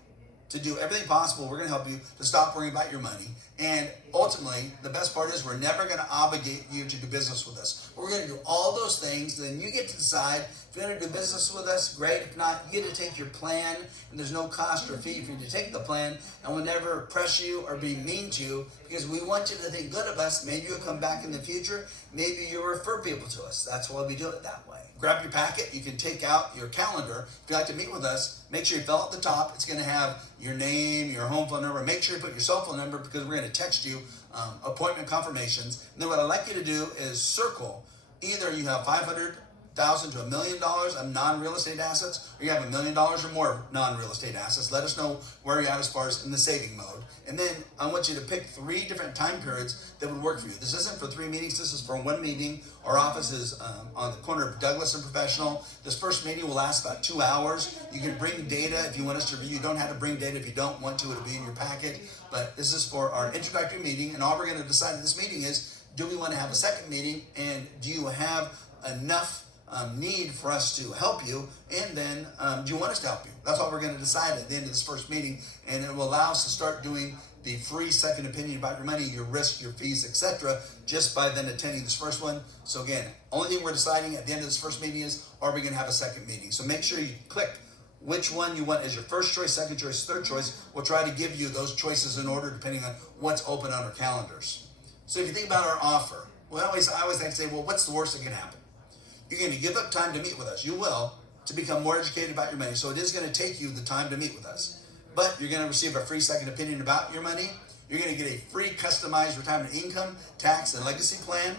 to do everything possible. We're going to help you to stop worrying about your money. And ultimately, the best part is we're never going to obligate you to do business with us. We're going to do all those things. Then you get to decide if you're going to do business with us, great. If not, you get to take your plan, and there's no cost or fee for you to take the plan. And we'll never press you or be mean to you because we want you to think good of us. Maybe you'll come back in the future. Maybe you'll refer people to us. That's why we do it that way. Grab your packet. You can take out your calendar. If you'd like to meet with us, make sure you fill out the top. It's going to have your name, your home phone number. Make sure you put your cell phone number because we're going to text you appointment confirmations. And then what I'd like you to do is circle either you have $500,000 to $1 million of non-real estate assets, or you have $1 million or more non-real estate assets. Let us know where you're at as far as in the saving mode. And then I want you to pick 3 different time periods that would work for you. This isn't for 3 meetings. This is for 1 meeting. Our office is on the corner of Douglas and Professional. This first meeting will last about 2 hours. You can bring data if you want us to review. You don't have to bring data if you don't want to. It'll be in your packet. But this is for our introductory meeting. And all we're going to decide in this meeting is, do we want to have a second meeting? And do you have enough need for us to help you, and then do you want us to help you? That's all we're going to decide at the end of this first meeting, and it will allow us to start doing the free second opinion about your money, your risk, your fees, etc., just by then attending this first one. So again, only thing we're deciding at the end of this first meeting is, are we going to have a second meeting? So make sure you click which one you want as your first choice, second choice, third choice. We'll try to give you those choices in order depending on what's open on our calendars. So if you think about our offer, I always like to say, well, what's the worst that can happen? You're going to give up time to meet with us. You will, to become more educated about your money. So it is going to take you the time to meet with us. But you're going to receive a free second opinion about your money. You're going to get a free customized retirement income, tax, and legacy plan.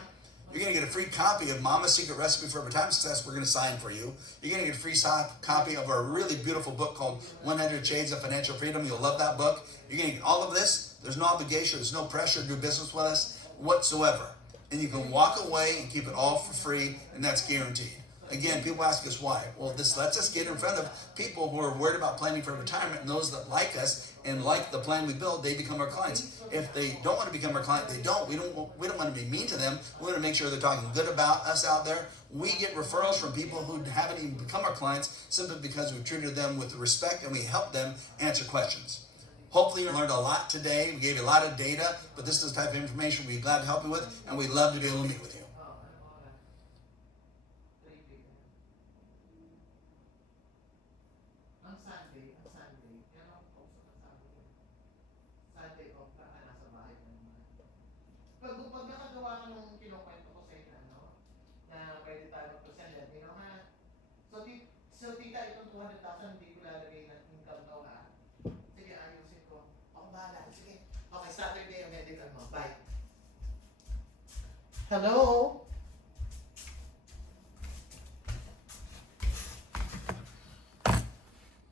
You're going to get a free copy of Mama's Secret Recipe for Retirement Success. We're going to sign for you. You're going to get a free copy of our really beautiful book called 100 Shades of Financial Freedom. You'll love that book. You're going to get all of this. There's no obligation. There's no pressure to do business with us whatsoever. And you can walk away and keep it all for free, and that's guaranteed. Again, people ask us why. Well, this lets us get in front of people who are worried about planning for retirement, and those that like us and like the plan we build, they become our clients. If they don't want to become our client, they don't. We don't want to be mean to them. We want to make sure they're talking good about us out there. We get referrals from people who haven't even become our clients simply because we treated them with respect and we help them answer questions. Hopefully you learned a lot today. We gave you a lot of data, but this is the type of information we'd be glad to help you with, and we'd love to be able to meet with you. Ang Sunday, pero po sa Sunday off ka, nasa bahay ka naman. Pag nakagawa ka nung kinukwento ko sa inyo, no? Na pwede tayo mag-present, let me know, ha? So tita, itong 200,000, hindi ko lalagay ng income to, ha? Sige, ayusin ko. Ako bahala. Sige. Okay, Saturday ang medical mo. Bye. Hello?